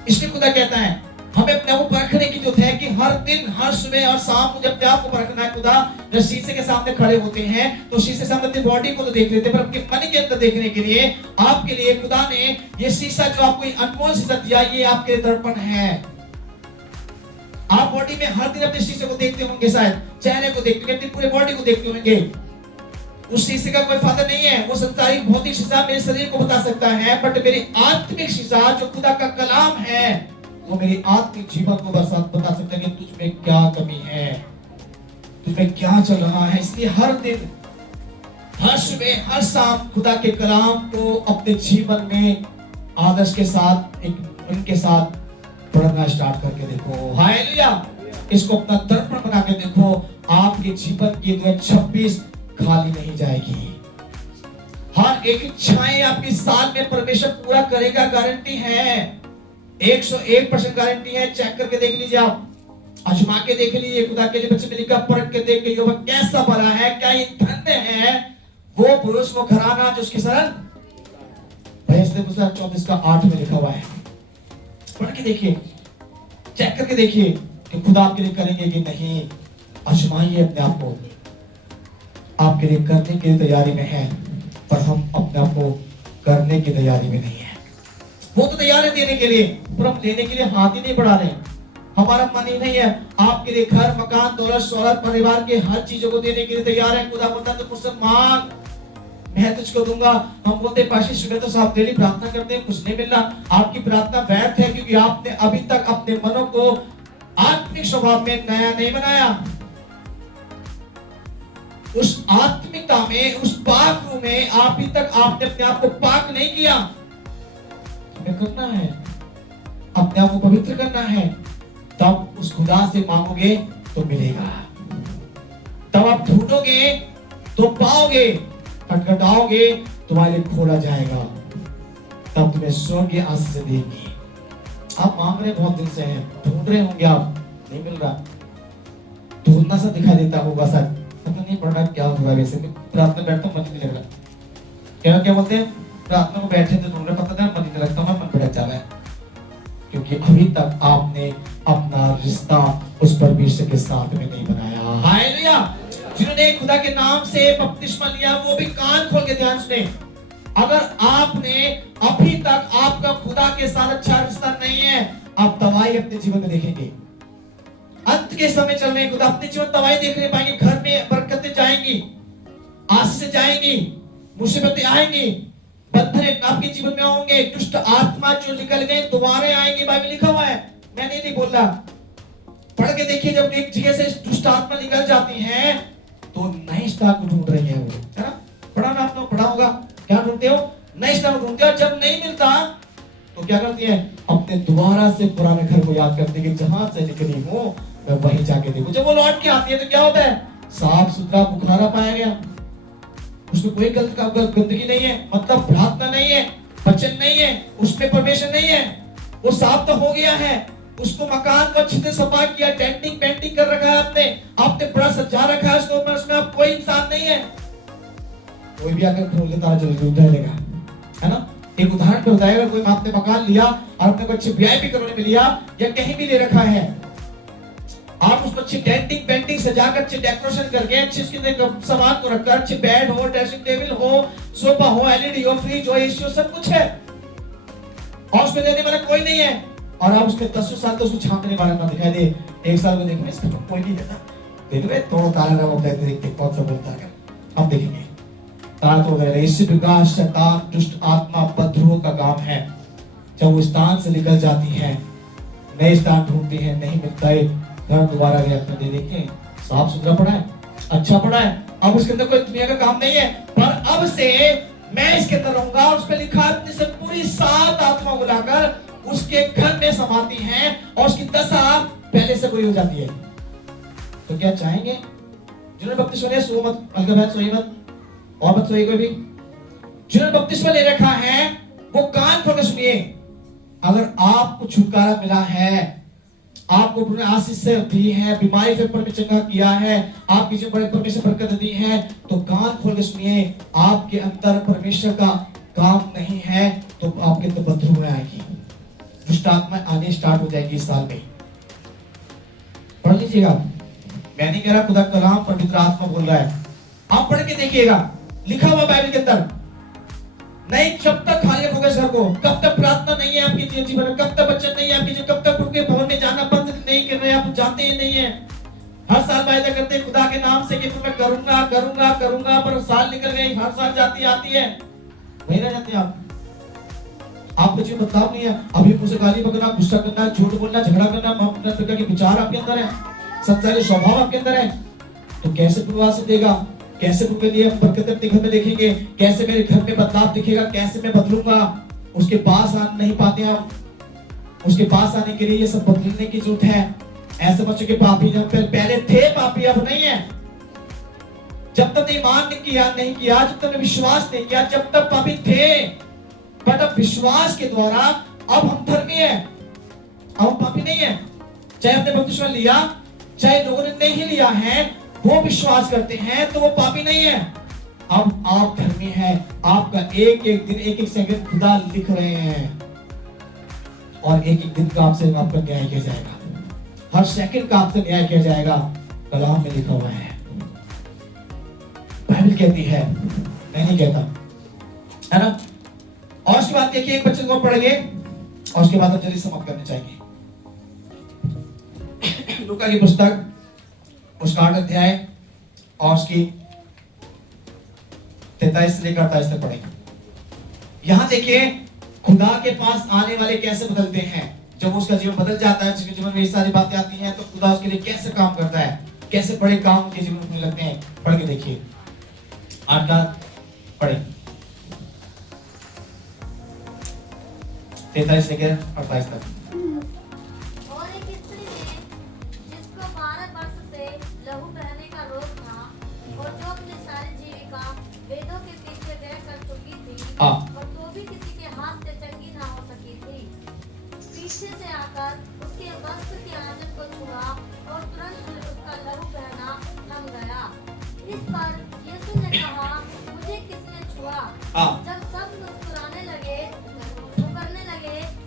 इसलिए खुदा कहता है हमें अपने आप को परखने की जरूरत है कि हर दिन, हर सुबह और शाम मुझे अपने आप को परखना है। खुदा जब शीशे के सामने खड़े होते हैं तो शीशे के सामने अपनी बॉडी को तो देख लेते हैं, पर अपने मन के अंदर देखने के लिए आपके लिए खुदा ने ये शीशा, जो आपको अनमोल शीशा दिया, ये आपके दर्पण है। आप बॉडी में हर दिन अपने शीशे को देखते होंगे, शायद चेहरे को देखते होंगे, अपनी पूरे बॉडी को देखते होंगे। उस शीशे का कोई फायदा नहीं है। वो संसारिक भौतिक शीशा मेरे शरीर को बता सकता है, बट मेरी आत्मिक शीशा जो खुदा का कलाम है वो मेरी आत्मिक जीवन को बता सकता है कि तुझ में क्या कमी है, तुझ में क्या चल रहा है। इसलिए हर दिन, हर सुबह, हर शाम खुदा के कलाम को अपने जीवन में आदर्श के साथ, एक उनके साथ पढ़ना स्टार्ट करके देखो। हालेलुया। इसको अपना दर्पण बना के देखो, आपके जीवन की 2026 खाली नहीं जाएगी। हर एक इच्छाएं आपकी साल में परमेश्वर पूरा करेगा, गारंटी है, 101% गारंटी है। चेक करके देख लीजिए, आप आजमा के देख लीजिए। खुदा के लिए बच्चे में लिखा, परख के देख लीजिए वह कैसा भला है, क्या ये धन्य है वो पुरुष, वो घराना जो उसकी शरण। 24:8 में लिखा हुआ है। पढ़ के देखिए, चेक करके देखिए कि खुदा आपके लिए करेंगे कि नहीं। आजमाइए अपने आप को, आपके लिए करने की तैयारी में है, पर हम अपने आप को करने की तैयारी में नहीं है। वो तो तैयार है देने के लिए, पर हम लेने के लिए हाथ ही नहीं बढ़ा रहे। हमारा मन ही नहीं है। आपके लिए घर, मकान, दौलत, शोहरत, परिवार के हर चीजों को देने के लिए तैयार है। खुदा बोलता है तो मुझसे मांग, मैं तुझको दूंगा। हम बोलते पाशी सुबह तो साहब डेली प्रार्थना करते हैं, कुछ नहीं मिल रहा। आपकी प्रार्थना व्यर्थ है, क्योंकि आपने अभी तक अपने मनों को आत्मिक स्वभाव में नया नहीं बनाया। उस आत्मिकता में, उस पाक रूह में अभी तक आपने अपने आप को पाक नहीं किया। तुम्हें करना है, अपने आप को पवित्र करना है, तब उस खुदा से मांगोगे तो मिलेगा, तब आप ढूंढोगे तो पाओगे, खटखटाओगे तुम्हारे लिए खोला जाएगा, तब तुम्हें स्वर्गीय आशीष देगी। आप मांग रहे बहुत दिन से हैं, ढूंढ रहे होंगे, आप नहीं मिल रहा, ढूंढना सा दिखाई देता होगा, सर पता नहीं पड़ रहा क्या हुआ। वैसे प्रार्थना बैठता मन नहीं लग रहा, क्या क्या बोलते हैं, प्रार्थना में बैठे तो ढूंढ रहे, पता नहीं मन नहीं लगता, मन भटक जा रहा है, क्योंकि अभी तक आपने अपना रिश्ता उस परमेश्वर के साथ में नहीं बनाया। हालेलुया। जिन्होंने खुदा के नाम से बपतिस्मा लिया वो भी कान खोल के ध्यान सुने। अगर आपने अभी तक आपका खुदा के साथ अच्छा रिश्ता नहीं है, आप तबाही अपने जीवन में देखेंगे। अंत के समय चल रहे, खुदा अपने जीवन तबाही देखने पाएंगे, घर में बरकतें जाएंगी, आशीष जाएंगी, मुसीबतें आएंगी, पत्थर आपके जीवन में होंगे, दुष्ट आत्मा जो निकल गए दोबारा आएंगे, बाइबल लिखा हुआ है, मैं नहीं बोल रहा, पढ़ के देखिए। जब एक जगह से दुष्ट आत्मा निकल जाती है तो नई स्टार को ढूंढ रही है वो, है ना, पढ़ा ना आपने, पढ़ा होगा, क्या ढूंढते हो, नई स्टार को ढूंढते हो। जब नहीं मिलता तो क्या करती है, अपने दोबारा से पुराने घर को याद करती है कि जहां से निकली हूं मैं वहीं जाके देखूं। जब वो लौट के आती है तो क्या होता है, साफ सुथरा बुखारा पाया गया, उसमें कोई गंदगी नहीं है, मतलब प्रार्थना नहीं है, वचन नहीं है, उसमें परमेश्वर नहीं है, वो साफ तो हो गया है, उसको मकान को अच्छे से सफा किया, टेंटिंग पेंटिंग कर रखा है आपने बड़ा सजा रखा है उसको, उसमें अब कोई इंसान नहीं है, कोई भी आकर खोल के ताला जल्दी उठा लेगा, है ना। एक उदाहरण पे बताएगा, कोई आपने मकान लिया और अपने को अच्छे वीआईपी कॉलोनी में लिया या कहीं भी ले रखा है, आप उसको अच्छी टेंटिंग पेंटिंग सजाकर अच्छे डेकोरेशन करके अच्छे उसके सामान को रखकर, अच्छे बेड हो, ड्रेसिंग टेबल हो, सोफा हो, एलईडी हो, फ्रिज हो, एसी हो, सब कुछ है, और उसमें देने वाला कोई नहीं है, और आप उसके 10 साल तो उसको छापने वाला ना दिखाई दे, 1 साल में देखेंगे इसको कोई नहीं देता, दे दो तो ताला लगा होता है, देखते कौन सा बोलता है, अब देखेंगे ताला तोड़ रहे। इसी प्रकार शैतान दुष्ट आत्मा बदरूह का काम है, जब वो स्थान से निकल जाती है, नए स्थान ढूंढती है, नहीं मिलता है, घर दोबारा गया अपने देखें साफ सुथरा पड़ा है, अच्छा पड़ा है, अब उसके अंदर कोई दुनिया का काम नहीं है, पर अब से मैं इसके अंदर रहूंगा। उस पे लिखा है से पूरी 7 आत्मा बुलाकर उसके घर में समाती हैं और उसकी दशा पहले से बुरी हो जाती है। तो क्या चाहेंगे, जिन्होंने बपतिस्मा लिया सो मत, अलगा बहन सोई मत, और मत सोई कोई भी, जिन्होंने बपतिस्मा ले रखा है वो कान खोल के सुनिए। अगर आपको छुटकारा मिला है, आपको पूरे आशीष से दी है, बीमारी से परमेश्वर चंगा किया है, आपकी जो बड़े परमेश्वर बरकत दी है, तो कान खोल के सुनिए। आपके अंदर परमेश्वर का काम नहीं है तो आपके अंदर बदरूह आएगी, दुष्ट आत्मा आने स्टार्ट हो जाएगी इस साल में। पढ़ लीजिएगा, मैं नहीं कह रहा, खुदा कलाम पवित्र आत्मा बोल रहा है, आप पढ़ के देखिएगा, लिखा हुआ बाइबल के अंदर। नहीं, जब तक खाली रखोगे सर को, कब तक प्रार्थना नहीं है आपके जीवन में, कब तक वचन नहीं है आपके जीवन, कब तक उनके भवन में जाना बंद नहीं कर रहे, आप जानते ही नहीं है। हर साल वायदा करते हैं खुदा के नाम से कि मैं करूंगा करूंगा करूंगा, पर साल निकल गए, हर साल जाती आती है, वहीं रह जाते हैं आपको जो बदलाव नहीं है। अभी मुझे गाली बकना, गुस्सा करना, झूठ बोलना, झगड़ा करना, अपने प्रकार के विचार आपके अंदर है, सच्चाई के स्वभाव आपके अंदर है, तो कैसे प्रवास देगा, कैसे उनके लिए बरकत अपने घर में देखेंगे, कैसे मेरे घर में बदलाव दिखेगा, कैसे मैं बदलूंगा। उसके पास आ नहीं पाते आप, उसके पास आने के लिए ये सब बदलने की जरूरत है। ऐसे बच्चों के पापी जब पहले थे पापी, अब नहीं है। जब तक ईमान नहीं किया, जब तक विश्वास नहीं किया, जब तक पापी थे, पर अब विश्वास के द्वारा अब हम धर्मी है, अब हम पापी नहीं है। चाहे अपने बपतिस्मा लिया, चाहे लोगों ने नहीं लिया है, वो विश्वास करते हैं तो वो पापी नहीं है। अब आप धर्मी हैं, आपका एक एक दिन, एक एक सेकंड खुदा लिख रहे हैं, और एक एक दिन का आपसे आपका न्याय किया जाएगा, हर सेकंड का आपसे न्याय किया जाएगा, कलाम में लिखा हुआ है, बाइबल कहती है, मैं नहीं कहता, है ना। और उसके बाद देखिए, एक बच्चे को पढ़ेंगे और उसके बाद हम जल्दी समाप्त करने चाहेंगे। लूका की पुस्तक उसका 8 अध्याय और उसकी 43 से लेकर 48 तक पढ़ेंगे। यहां देखिए खुदा के पास आने वाले कैसे बदलते हैं। जब उसका जीवन बदल जाता है, उसके जीवन में ये सारी बातें आती हैं, तो खुदा उसके लिए कैसे काम करता है, कैसे बड़े काम उनके जीवन में लगते हैं। पढ़ के देखिए, 8 का पढ़े। 43 से 48 तक। और एक स्त्री ने जिसको 12 वर्ष से लहू बहने का रोग था और जो अपनी सारी जीविका वेदों के पीछे व्यय कर चुकी थी हाँ। और तो भी किसी के हाथ से चंगी ना हो सकी थी, पीछे से आकर उसके वस्त्र के आंचल को छुआ और तुरंत उसका लहू बहना थम गया। इस पर यीशु ने कहा, मुझे किसने छुआ? हाँ। जब सब मुस्कुराने लगे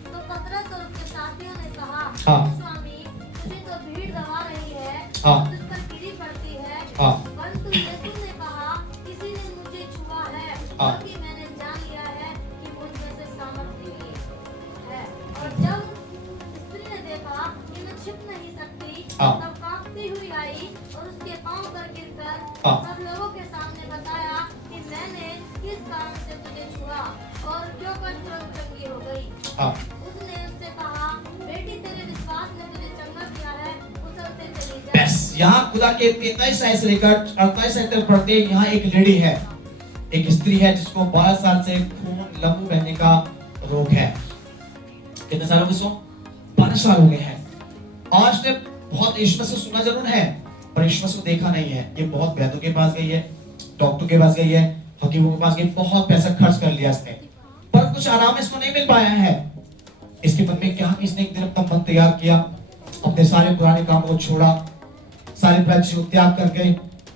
तो पतरस और उसके साथियों ने कहा, हाँ। स्वामी, तुझे तो भीड़ दबा रही है, हाँ। तुझ पर गिरी पड़ती है। हाँ। परंतु यीशु ने कहा, किसी ने मुझे छुआ है, हाँ। क्योंकि मैंने जान लिया है कि मुझ में से सामर्थ्य है। और जब स्त्री ने देखा कि मैं छिप नहीं सकती, हाँ। तब कांपती हुई आई और उसके पांव पर गिरकर हाँ। सब लोगों के सामने बताया कि मैंने किस कारण से तुझे छुआ, और क्यों कर तुरंत चंगी हो गई। हाँ। उसने उससे कहा, बेटी, तेरे विश्वास ने तुझे चंगा किया है, उछल से चली जा। बस यहाँ खुदा के 43 से लेकर 48 तक पढ़ते, यहाँ एक लेडी है, एक स्त्री है जिसको 12 साल से खून लहू बहने का रोग है। कितने साल हो गए इसको? 12 साल हो गए हैं। और उसने बहुत यीशु से सुना जरूर है, पर यीशु को देखा नहीं है। ये बहुत वैद्यों के पास गई है, डॉक्टर के पास गई है, हकीमों के पास गई, बहुत पैसा खर्च कर लिया इसने, पर कुछ आराम इसको नहीं मिल पाया है। इसके मन में क्या, इसने एक दिन अपना मन तैयार किया, अपने सारे पुराने कामों को छोड़ा, सारे प्राचीन को त्याग करके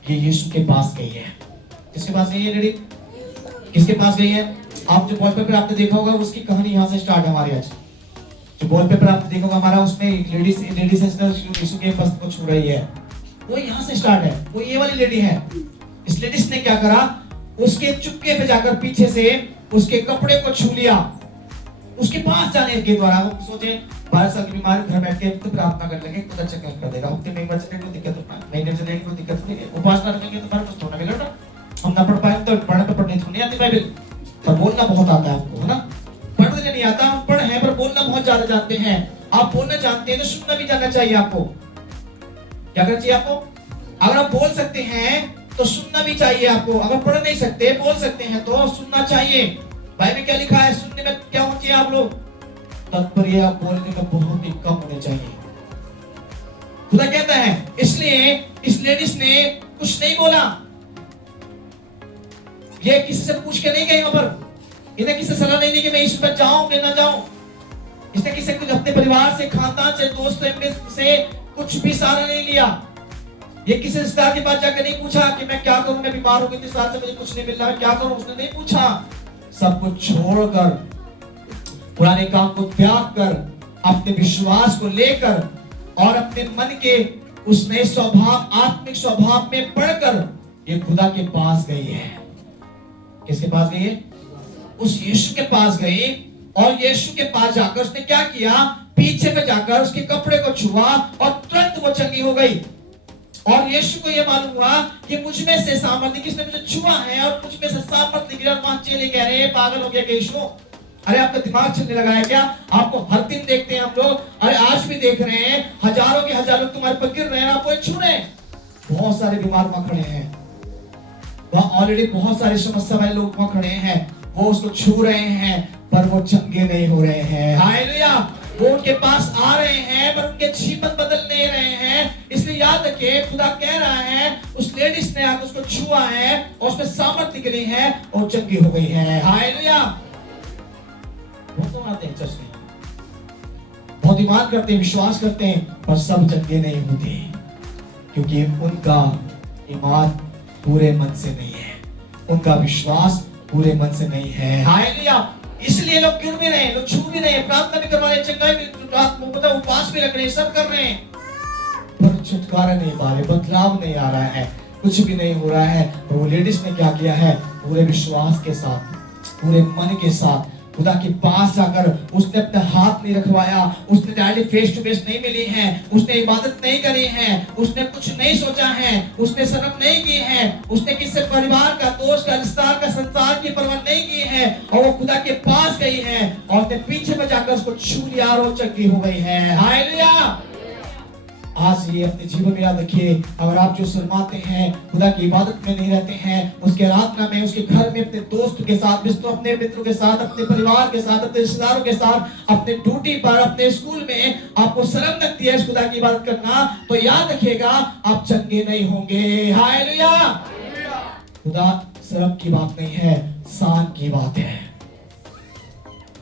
ये यीशु के पास गई है। किसके पास गई है लेडी? किसके पास गई है? आप जो वॉलपेपर आपने देखा होगा, उसकी कहानी यहाँ से स्टार्ट है हमारी आज। जो वॉलपेपर आपने देखा होगा हमारा, उसमें एक लेडी यीशु के वस्त्र को छू रही है, वो यहाँ से स्टार्ट है। वो ये वाली लेडी है। इस लेडीज ने क्या करा, उसके चुपके पे जाकर पीछे से उसके कपड़े को छू लिया। उसके पास जाने के द्वारा वो सोचे 12 साल की बीमार, घर बैठ के तो प्रार्थना कर लेंगे, कुछ अच्छा कर देगा, हफ्ते में एक बार चलेंगे कोई दिक्कत नहीं, महीने में चलेंगे कोई दिक्कत नहीं है, उपासना रखेंगे तो हमारे कुछ होना मिलेगा। हम ना पढ़ पाए तो पढ़ने तो पढ़ने नहीं आती बाइबल, पर बोलना बहुत आता है आपको, है ना? पढ़ने नहीं आता, हम पढ़ हैं पर बोलना बहुत ज्यादा जानते हैं। आप बोलना जानते हैं तो सुनना भी जानना चाहिए आपको। क्या करना चाहिए आपको? अगर आप बोल सकते हैं तो सुनना भी चाहिए आपको। अगर पढ़ नहीं सकते, बोल सकते हैं तो सुनना चाहिए। बाइबल में क्या लिखा है? सुनने में क्या होना चाहिए आप लोग? तात्पर्य आप बोलने में बहुत ही कम होने चाहिए। खुदा कहता है, इसलिए इस लेडीज ने कुछ नहीं बोला। ये किसी से पूछ के नहीं गई वहां पर, इन्हें किसी से सलाह नहीं दी कि मैं इस पर जाऊं कि ना जाऊं। इसने किसी कुछ अपने परिवार से, खानदान से, दोस्तों से कुछ भी सहारा नहीं लिया। ये किसी रिश्तेदार के पास जाकर नहीं पूछा कि मैं क्या करूं, मैं बीमार हो गई 3 साल से, मुझे कुछ नहीं मिल रहा है, क्या करूं? उसने नहीं पूछा। सब कुछ छोड़कर, पुराने काम को त्याग कर, अपने विश्वास को लेकर और अपने मन के उस नए स्वभाव, आत्मिक स्वभाव में पढ़कर ये खुदा के पास गई है। किसके पास गई है? उस यीशु के पास गई, और यीशु के पास जाकर उसने क्या किया? पीछे पे जाकर उसके कपड़े को छुआ और तुरंत वो चंगी हो गई। और यीशु को यह मालूम हुआ कि मुझ में से सामर्थ्य, किसने मुझे छुआ है और मुझ में से सामर्थ्य निकला। वहां चेले कह रहे हैं, पागल हो गया क्या यीशु? अरे आपका दिमाग चलने लगा है क्या? आपको हर दिन देखते हैं हम लोग, अरे आज भी देख रहे हैं, हजारों के हजारों तुम्हारे पर गिर रहे हैं, आपको छू रहे हैं। बहुत सारे बीमार वहां खड़े हैं, वहां ऑलरेडी बहुत सारे समस्या वाले लोग वहां खड़े हैं, वो उसको छू रहे हैं पर वो चंगे नहीं हो रहे हैं। हालेलुया! वो उनके पास आ रहे हैं पर उनके जीवन बदल नहीं रहे हैं। इसलिए याद रखिए, खुदा कह रहा है, उस लेडीज ने आकर उसको छुआ है और उसमें सामर्थ्य निकली है और चंगी हो गई है। हालेलुया! बहुत लोग आते हैं चर्च में, बहुत ईमान करते हैं, विश्वास करते हैं, पर सब चंगे नहीं होते, क्योंकि उनका ईमान पूरे मन से नहीं है, उनका विश्वास पूरे मन से नहीं है। हालेलुया! इसलिए लोग गिर भी रहे हैं, लोग छू भी रहे हैं, प्रार्थना भी करवा रहे हैं, चंगाई भी, उपवास भी रख रहे हैं, सब कर रहे हैं, पर छुटकारा नहीं पा रहे, बदलाव नहीं आ रहा है, कुछ भी नहीं हो रहा है। और वो लेडीज ने क्या किया है? पूरे विश्वास के साथ, पूरे मन के साथ खुदा के पास जाकर उसने अपने हाथ नहीं रखवाया, उसने डायरेक्ट फेस टू फेस नहीं मिली है, उसने इबादत नहीं करी है, उसने कुछ नहीं सोचा है, उसने शर्म नहीं की है, उसने किसी परिवार का, दोस्त का, रिश्तेदार का, संसार की परवाह नहीं की है, और वो खुदा के पास गई है और उसने पीछे में जाकर उसको छू लिया और वो चंगी हो गई है। हालेलुया! आज ये अपने जीवन में याद रखिए, अगर आप जो शर्माते हैं, खुदा की इबादत में नहीं रहते हैं, उसके आराधना में, उसके घर में, अपने दोस्त के साथ, अपने मित्रों के साथ, अपने परिवार के साथ, अपने रिश्तेदारों के साथ, अपने ड्यूटी पर, अपने स्कूल में आपको शर्म लगती है खुदा की इबादत करना, तो याद रखिएगा आप चंगे नहीं होंगे। हालेलुया। खुदा शर्म की बात नहीं है, शान की बात है।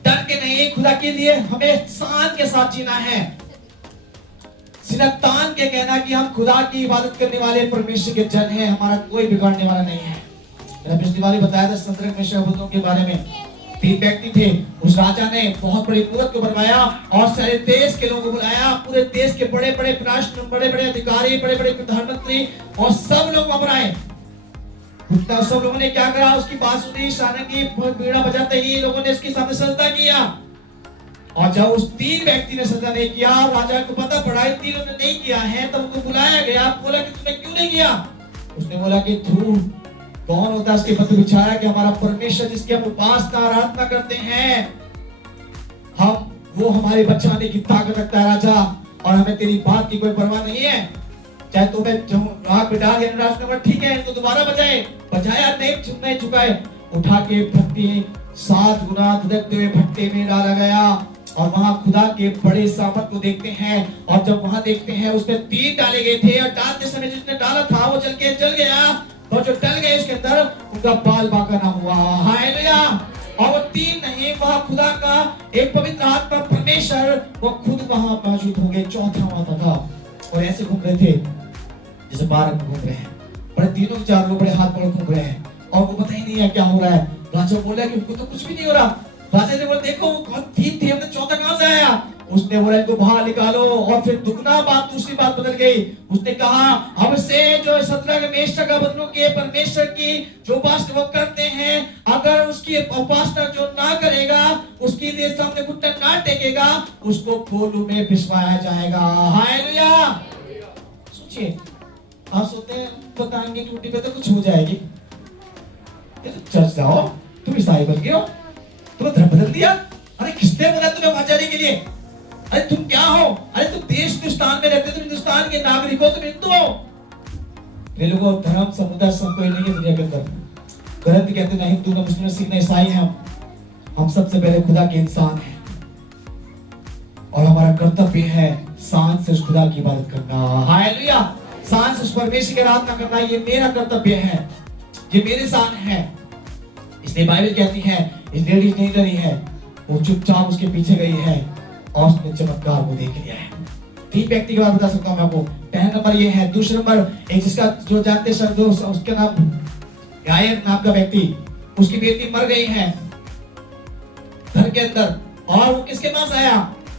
डर के नहीं, खुदा के लिए हमें शान के साथ जीना है। सिर्फ तान के कहना कि हम खुदा की इबादत करने वाले परमेश्वर के जन हैं, हमारा कोई बिगाड़ने वाला नहीं है। मैंने पिछली बार बताया था शद्रक मेशक अबेदनगो के बारे में। 3 व्यक्ति थे, उस राजा ने बहुत बड़ी मूर्त को बनवाया और सारे देश के लोगों को बुलाया, पूरे देश के बड़े बड़े राष्ट्र, बड़े बड़े अधिकारी, बड़े बड़े प्रधानमंत्री और सब लोग वहां पर आए। सब लोगों ने क्या करा, उसकी बात सुनी, सारंगी बीड़ा बजाते ही लोगों ने उसके सामने सजदा किया। और जब उस 3 व्यक्ति ने सजदा नहीं किया, राजा को पता पड़ा इन तीनों ने नहीं किया है, तब उनको बुलाया गया। बोला कि तुमने क्यों नहीं किया? उसने बोला कि तू कौन होता है उसके पद बिछाया कि हमारा परमेश्वर जिसकी हम उपासना आराधना करते हैं, वो हमारे बचाने की ताकत रखता है राजा, और हमें तेरी बात की कोई परवाह नहीं है। चाहे तुम्हें आग बिठा दिया राष्ट्र में, ठीक है, इनको दोबारा बजाया नहीं चुकाए, उठा के भट्टी 7 गुना धुदकते हुए भट्टे में डाला गया। और वहां खुदा के बड़े सामर्थ को देखते हैं, और जब वहां देखते हैं उसमें 3 डाले गए थे, और डालते समय जिसने डाला था वो जल गया, और जो डल गए उसके अंदर उनका बाल बांका ना हुआ। हालेलुया। और वो 3 नहीं, वहां खुदा का एक पवित्र आत्मा परमेश्वर वो खुद वहां मौजूद हो गए। चौथा वहां था और ऐसे घूम रहे थे जैसे बालक घूम रहे हैं, बड़े 3 4 लोग बड़े हाथ पकड़ घूम रहे हैं और वो पता ही नहीं है क्या हो रहा है। राजा बोला कि उनको तो कुछ भी नहीं हो रहा। राजा ने बोला देखो वो कौन 3 थे, हमने चौथा कहां से आया? उसने बोला इनको बाहर निकालो। और फिर दुगना बात, दूसरी बात बदल गई। उसने कहा अब से जो शद्रक मेशक अबेदनगो के परमेश्वर की जो उपासना वो करते हैं, अगर उसकी उपासना जो ना करेगा, उसके लिए सामने घुटना ना टेकेगा, उसको कोलू में भिजवाया जाएगा। हालेलुया। सोचिए, आप सोचते हैं बताएंगे ड्यूटी पे तो कुछ हो जाएगी, ये तो चर्च जाओ, तुम ईसाई बन गए हो, तुम्हें धर्म बदल दिया। अरे किसने बोला तुम्हें वहां जाने के लिए? अरे तुम क्या हो? अरे तुम देश हिंदुस्तान में रहते, तुम हिंदुस्तान के नागरिक हो, तुम हिंदू हो। ये लोगों धर्म समुदाय सब कोई नहीं है दुनिया के अंदर। ग्रंथ कहते ना हिंदू ना मुस्लिम सिख ना ईसाई हैं, हम सबसे पहले खुदा के इंसान हैं और हमारा कर्तव्य है शान से उस खुदा की इबादत करना। हालेलुया। शान से उस परमेश्वर की आराधना करना, ये मेरा कर्तव्य है, ये मेरे शान है। इसलिए बाइबल कहती है इस लेडीज नहीं डरी है, वो चुपचाप उसके पीछे गई है और उसने चमत्कार को देख लिया है। 3 व्यक्ति के बारे में बता सकता हूं मैं आपको। पहला नंबर ये है। दूसरा नंबर एक जिसका जो जानते शब्द उसके नाम गायब नाम का व्यक्ति, उसकी बेटी मर गई है घर के अंदर, और वो किसके पास आया?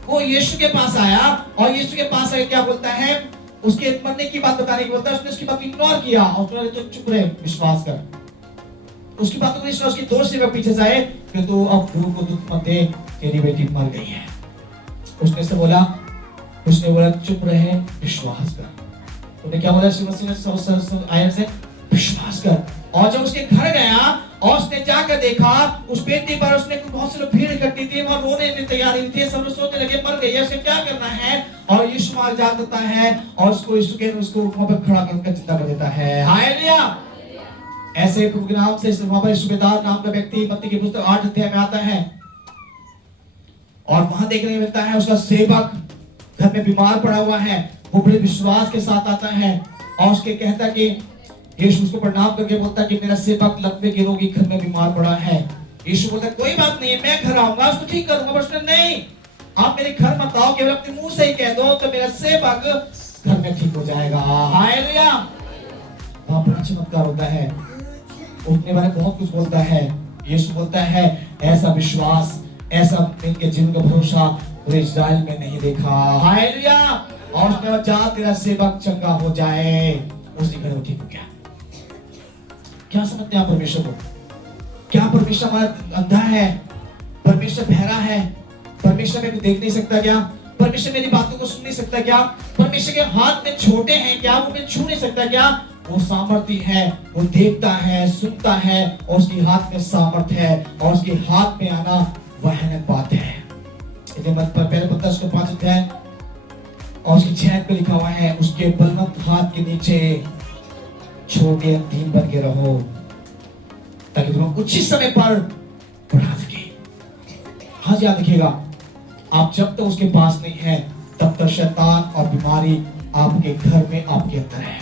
वो यीशु के पास आया। और यीशु के पास आके क्या बोलता है? उसके मरने की बात बताने की बोलता है। उसने उसकी बात इग्नोर किया और उसने तो चुप रहे, विश्वास कर। उसकी बातों को विश्वास की, 2 सेवक पीछे से आए कि तू अब प्रभु को दुख मत दे, तेरी बेटी मर गई है। उसने बोला चुप रहे, विश्वास कर। उसने क्या बोला? आयत से विश्वास कर। और जब उसके घर गया और उसने जाकर देखा उस बेटी पर, उसने बहुत से लोग भीड़ इकट्ठी थी, वहां रोने की तैयारी थी, सब लोग सोचने लगे मर गई है, उसे क्या करना है? और यीशु वहां जाता है और उसको वहां पर खड़ा करके जिंदा कर देता है। हालेलुया। ऐसे प्रभु के नाम से वहां पर सूबेदार नाम का व्यक्ति मत्ती की पुस्तक 8 अध्याय में आता है और वहां देखने को मिलता है उसका सेवक घर में बीमार पड़ा हुआ है। वो बड़े विश्वास के साथ आता है और उसके कहता कि यीशु उसको प्रणाम करके बोलता कि मेरा सेवक लकवे के रोगी घर में बीमार पड़ा है। यीशु बोलता कोई बात नहीं है, मैं घर आऊंगा, उसको ठीक करूंगा। पर उसने नहीं, आप मेरे घर मत आओ, केवल अपने मुंह से ही कह दो तो मेरा सेवक घर में ठीक हो जाएगा। हालेलुया। वहां पर चमत्कार होता है। उठने वाले बहुत कुछ बोलता है। यीशु बोलता है ऐसा विश्वास, ऐसा इनके जीवन का भरोसा पूरे इस्राएल में नहीं देखा। हालेलुया। और उसने कहा जा तेरा सेवक चंगा हो जाए। उसी घर में ठीक हो गया। क्या समझते हैं आप परमेश्वर को? क्या परमेश्वर हमारा अंधा है? परमेश्वर बहरा है? परमेश्वर मेरे को देख नहीं सकता क्या? परमेश्वर मेरी बातों को सुन नहीं सकता क्या? परमेश्वर के हाथ में छोटे हैं क्या? वो मुझे छू नहीं सकता क्या? वो सामर्थी है, वो देखता है, सुनता है और उसके हाथ में सामर्थ है और उसके हाथ में आना भयानक बात है। पहले पत्तस को 5 अध्याय और उसकी 6 पे लिखा हुआ है, उसके बलवंत हाथ के नीचे छोटे अंधीन बन के रहो, ताकि तुम उचित समय पर बढ़ा सके। हाँ, याद रखिएगा, आप जब तक उसके पास नहीं है तब तक शैतान और बीमारी आपके घर में, आपके अंदर है।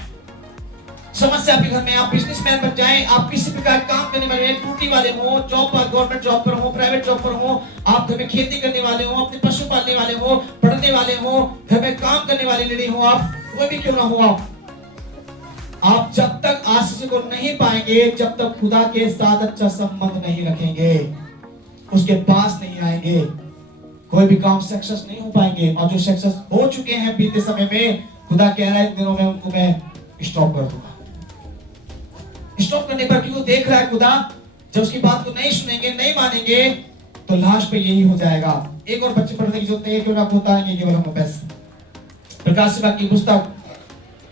समस्या आपके घर में, आप बिजनेसमैन बन जाएं, आप किसी प्रकार काम करने वाले, ड्यूटी वाले हो, जॉब पर, गवर्नमेंट जॉब पर हो, प्राइवेट जॉब पर हो, आप घर में खेती करने वाले हो, अपने पशु पालने वाले हो, पढ़ने वाले हो, घर में काम करने वाले लेडी हो, आप कोई भी क्यों ना हो, आप जब तक आशीष को नहीं पाएंगे, जब तक खुदा के साथ अच्छा संबंध नहीं रखेंगे, उसके पास नहीं आएंगे, कोई भी काम सक्सेस नहीं हो पाएंगे। और जो सक्सेस हो चुके हैं बीते समय में, खुदा कह रहा है इन दिनों में उनको मैं स्टॉप कर दूंगा। स्टॉप करने पर क्यों देख रहा है खुदा, जब उसकी बात को नहीं सुनेंगे, नहीं मानेंगे, तो लास्ट पे यही हो जाएगा। एक और बच्चे पढ़ने की जरूरत नहीं है, क्यों ना होता है केवल हम बस। प्रकाश सेवा की पुस्तक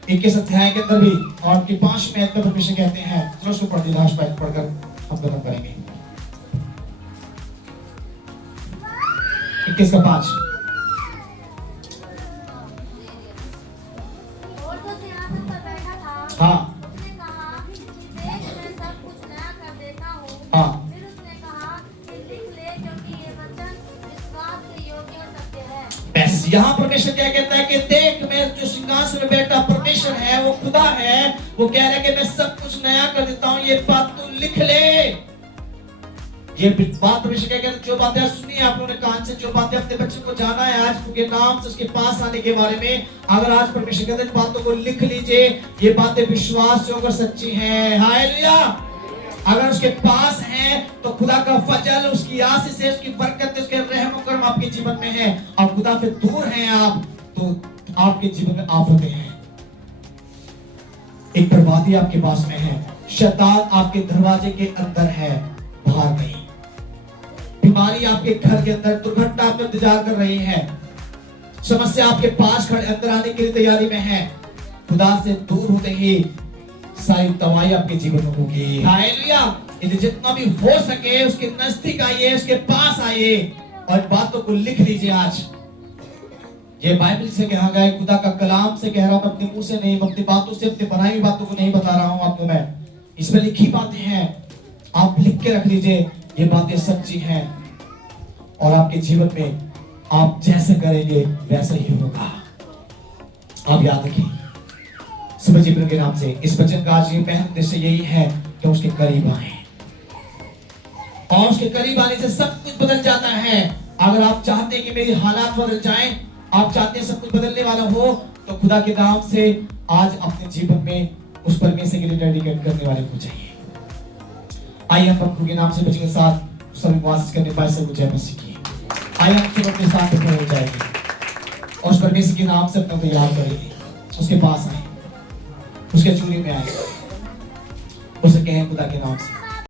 21 अध्याय के अंदर भी और की 5वें अध्याय पर परमेश्वर कहते हैं, चलो उसको पढ़ दी, लास्ट पाइट पढ़कर हम खत्म करेंगे। 21 का 5। और जो सिंहासन पर बैठा था, हाँ उसने कहा कि देख मैं सब कुछ नया कर देता हूँ। हाँ। फिर उसने कहा कि लिख ले, क्योंकि ये वचन विश्वास के योग्य और सत्य है। बस यहाँ परमेश्वर क्या कहता है कि देख, मैं जो सिंहासन में बैठा परमेश्वर है, वो खुदा है, वो कह रहा है कि मैं सब कुछ नया कर देता हूँ, ये बात तू लिख ले। ये बात परमेश्वर क्या कहता है, जो बातें सुनी आप लोगों ने कान से, जो बातें अपने बच्चे को जाना है आज उनके नाम से उसके पास आने के बारे में, अगर आज परमेश्वर कहते हैं बातों को लिख लीजिए, ये बातें विश्वास योग्य और सच्ची हैं। हालेलुया। अगर उसके पास है तो खुदा का फजल, उसकी आशीष है, उसकी बरकत, उसके रहम करम आपके जीवन में है। और खुदा से दूर हैं आप तो आपके जीवन में आफतें हैं, एक बर्बादी आपके पास में है, शैतान आपके दरवाजे के अंदर है, बाहर नहीं। बीमारी आपके घर के अंदर, दुर्घटना आप इंतजार कर रही है, समस्या आपके पास खड़े अंदर आने के लिए तैयारी में है। खुदा से दूर होते ही सारी तबाही आपके जीवन में होगी। हालेलुया। इसलिए जितना भी हो सके उसके नजदीक आइए, उसके पास आइए और बातों को लिख लीजिए। आज ये बाइबल से कहा गया है, खुदा का कलाम से कह रहा हूं, अपने मुंह से नहीं, अपनी बातों से, अपनी बनाई हुई बातों को नहीं बता रहा हूं आपको मैं, इसमें लिखी बातें हैं, आप लिख के रख लीजिए, ये बातें सच्ची हैं और आपके जीवन में आप जैसे करेंगे वैसा ही होगा। आप याद रखिए समझिए प्रभु के नाम से, इस वचन का आज ये पहला उद्देश्य यही है कि उसके करीब आए, और उसके करीब आने से सब कुछ बदल जाता है। अगर आप चाहते हैं कि मेरी हालात बदल जाएं, आप चाहते हैं सब कुछ बदलने वाला हो, तो खुदा के नाम से आज अपने जीवन में उस परमेश्वर के लिए डेडिकेट करने वाले हो जाइए। आइए हम प्रभु के नाम से बच्चे के साथ सभी वास करने पाए सब जय मसीह की। आइए हम सब अपने साथ खड़े हो जाएंगे और उस परमेश्वर के नाम से अपना तैयार करेंगे, उसके पास आए, उसके चूड़ी में आए, उसे कहें खुदा के नाम से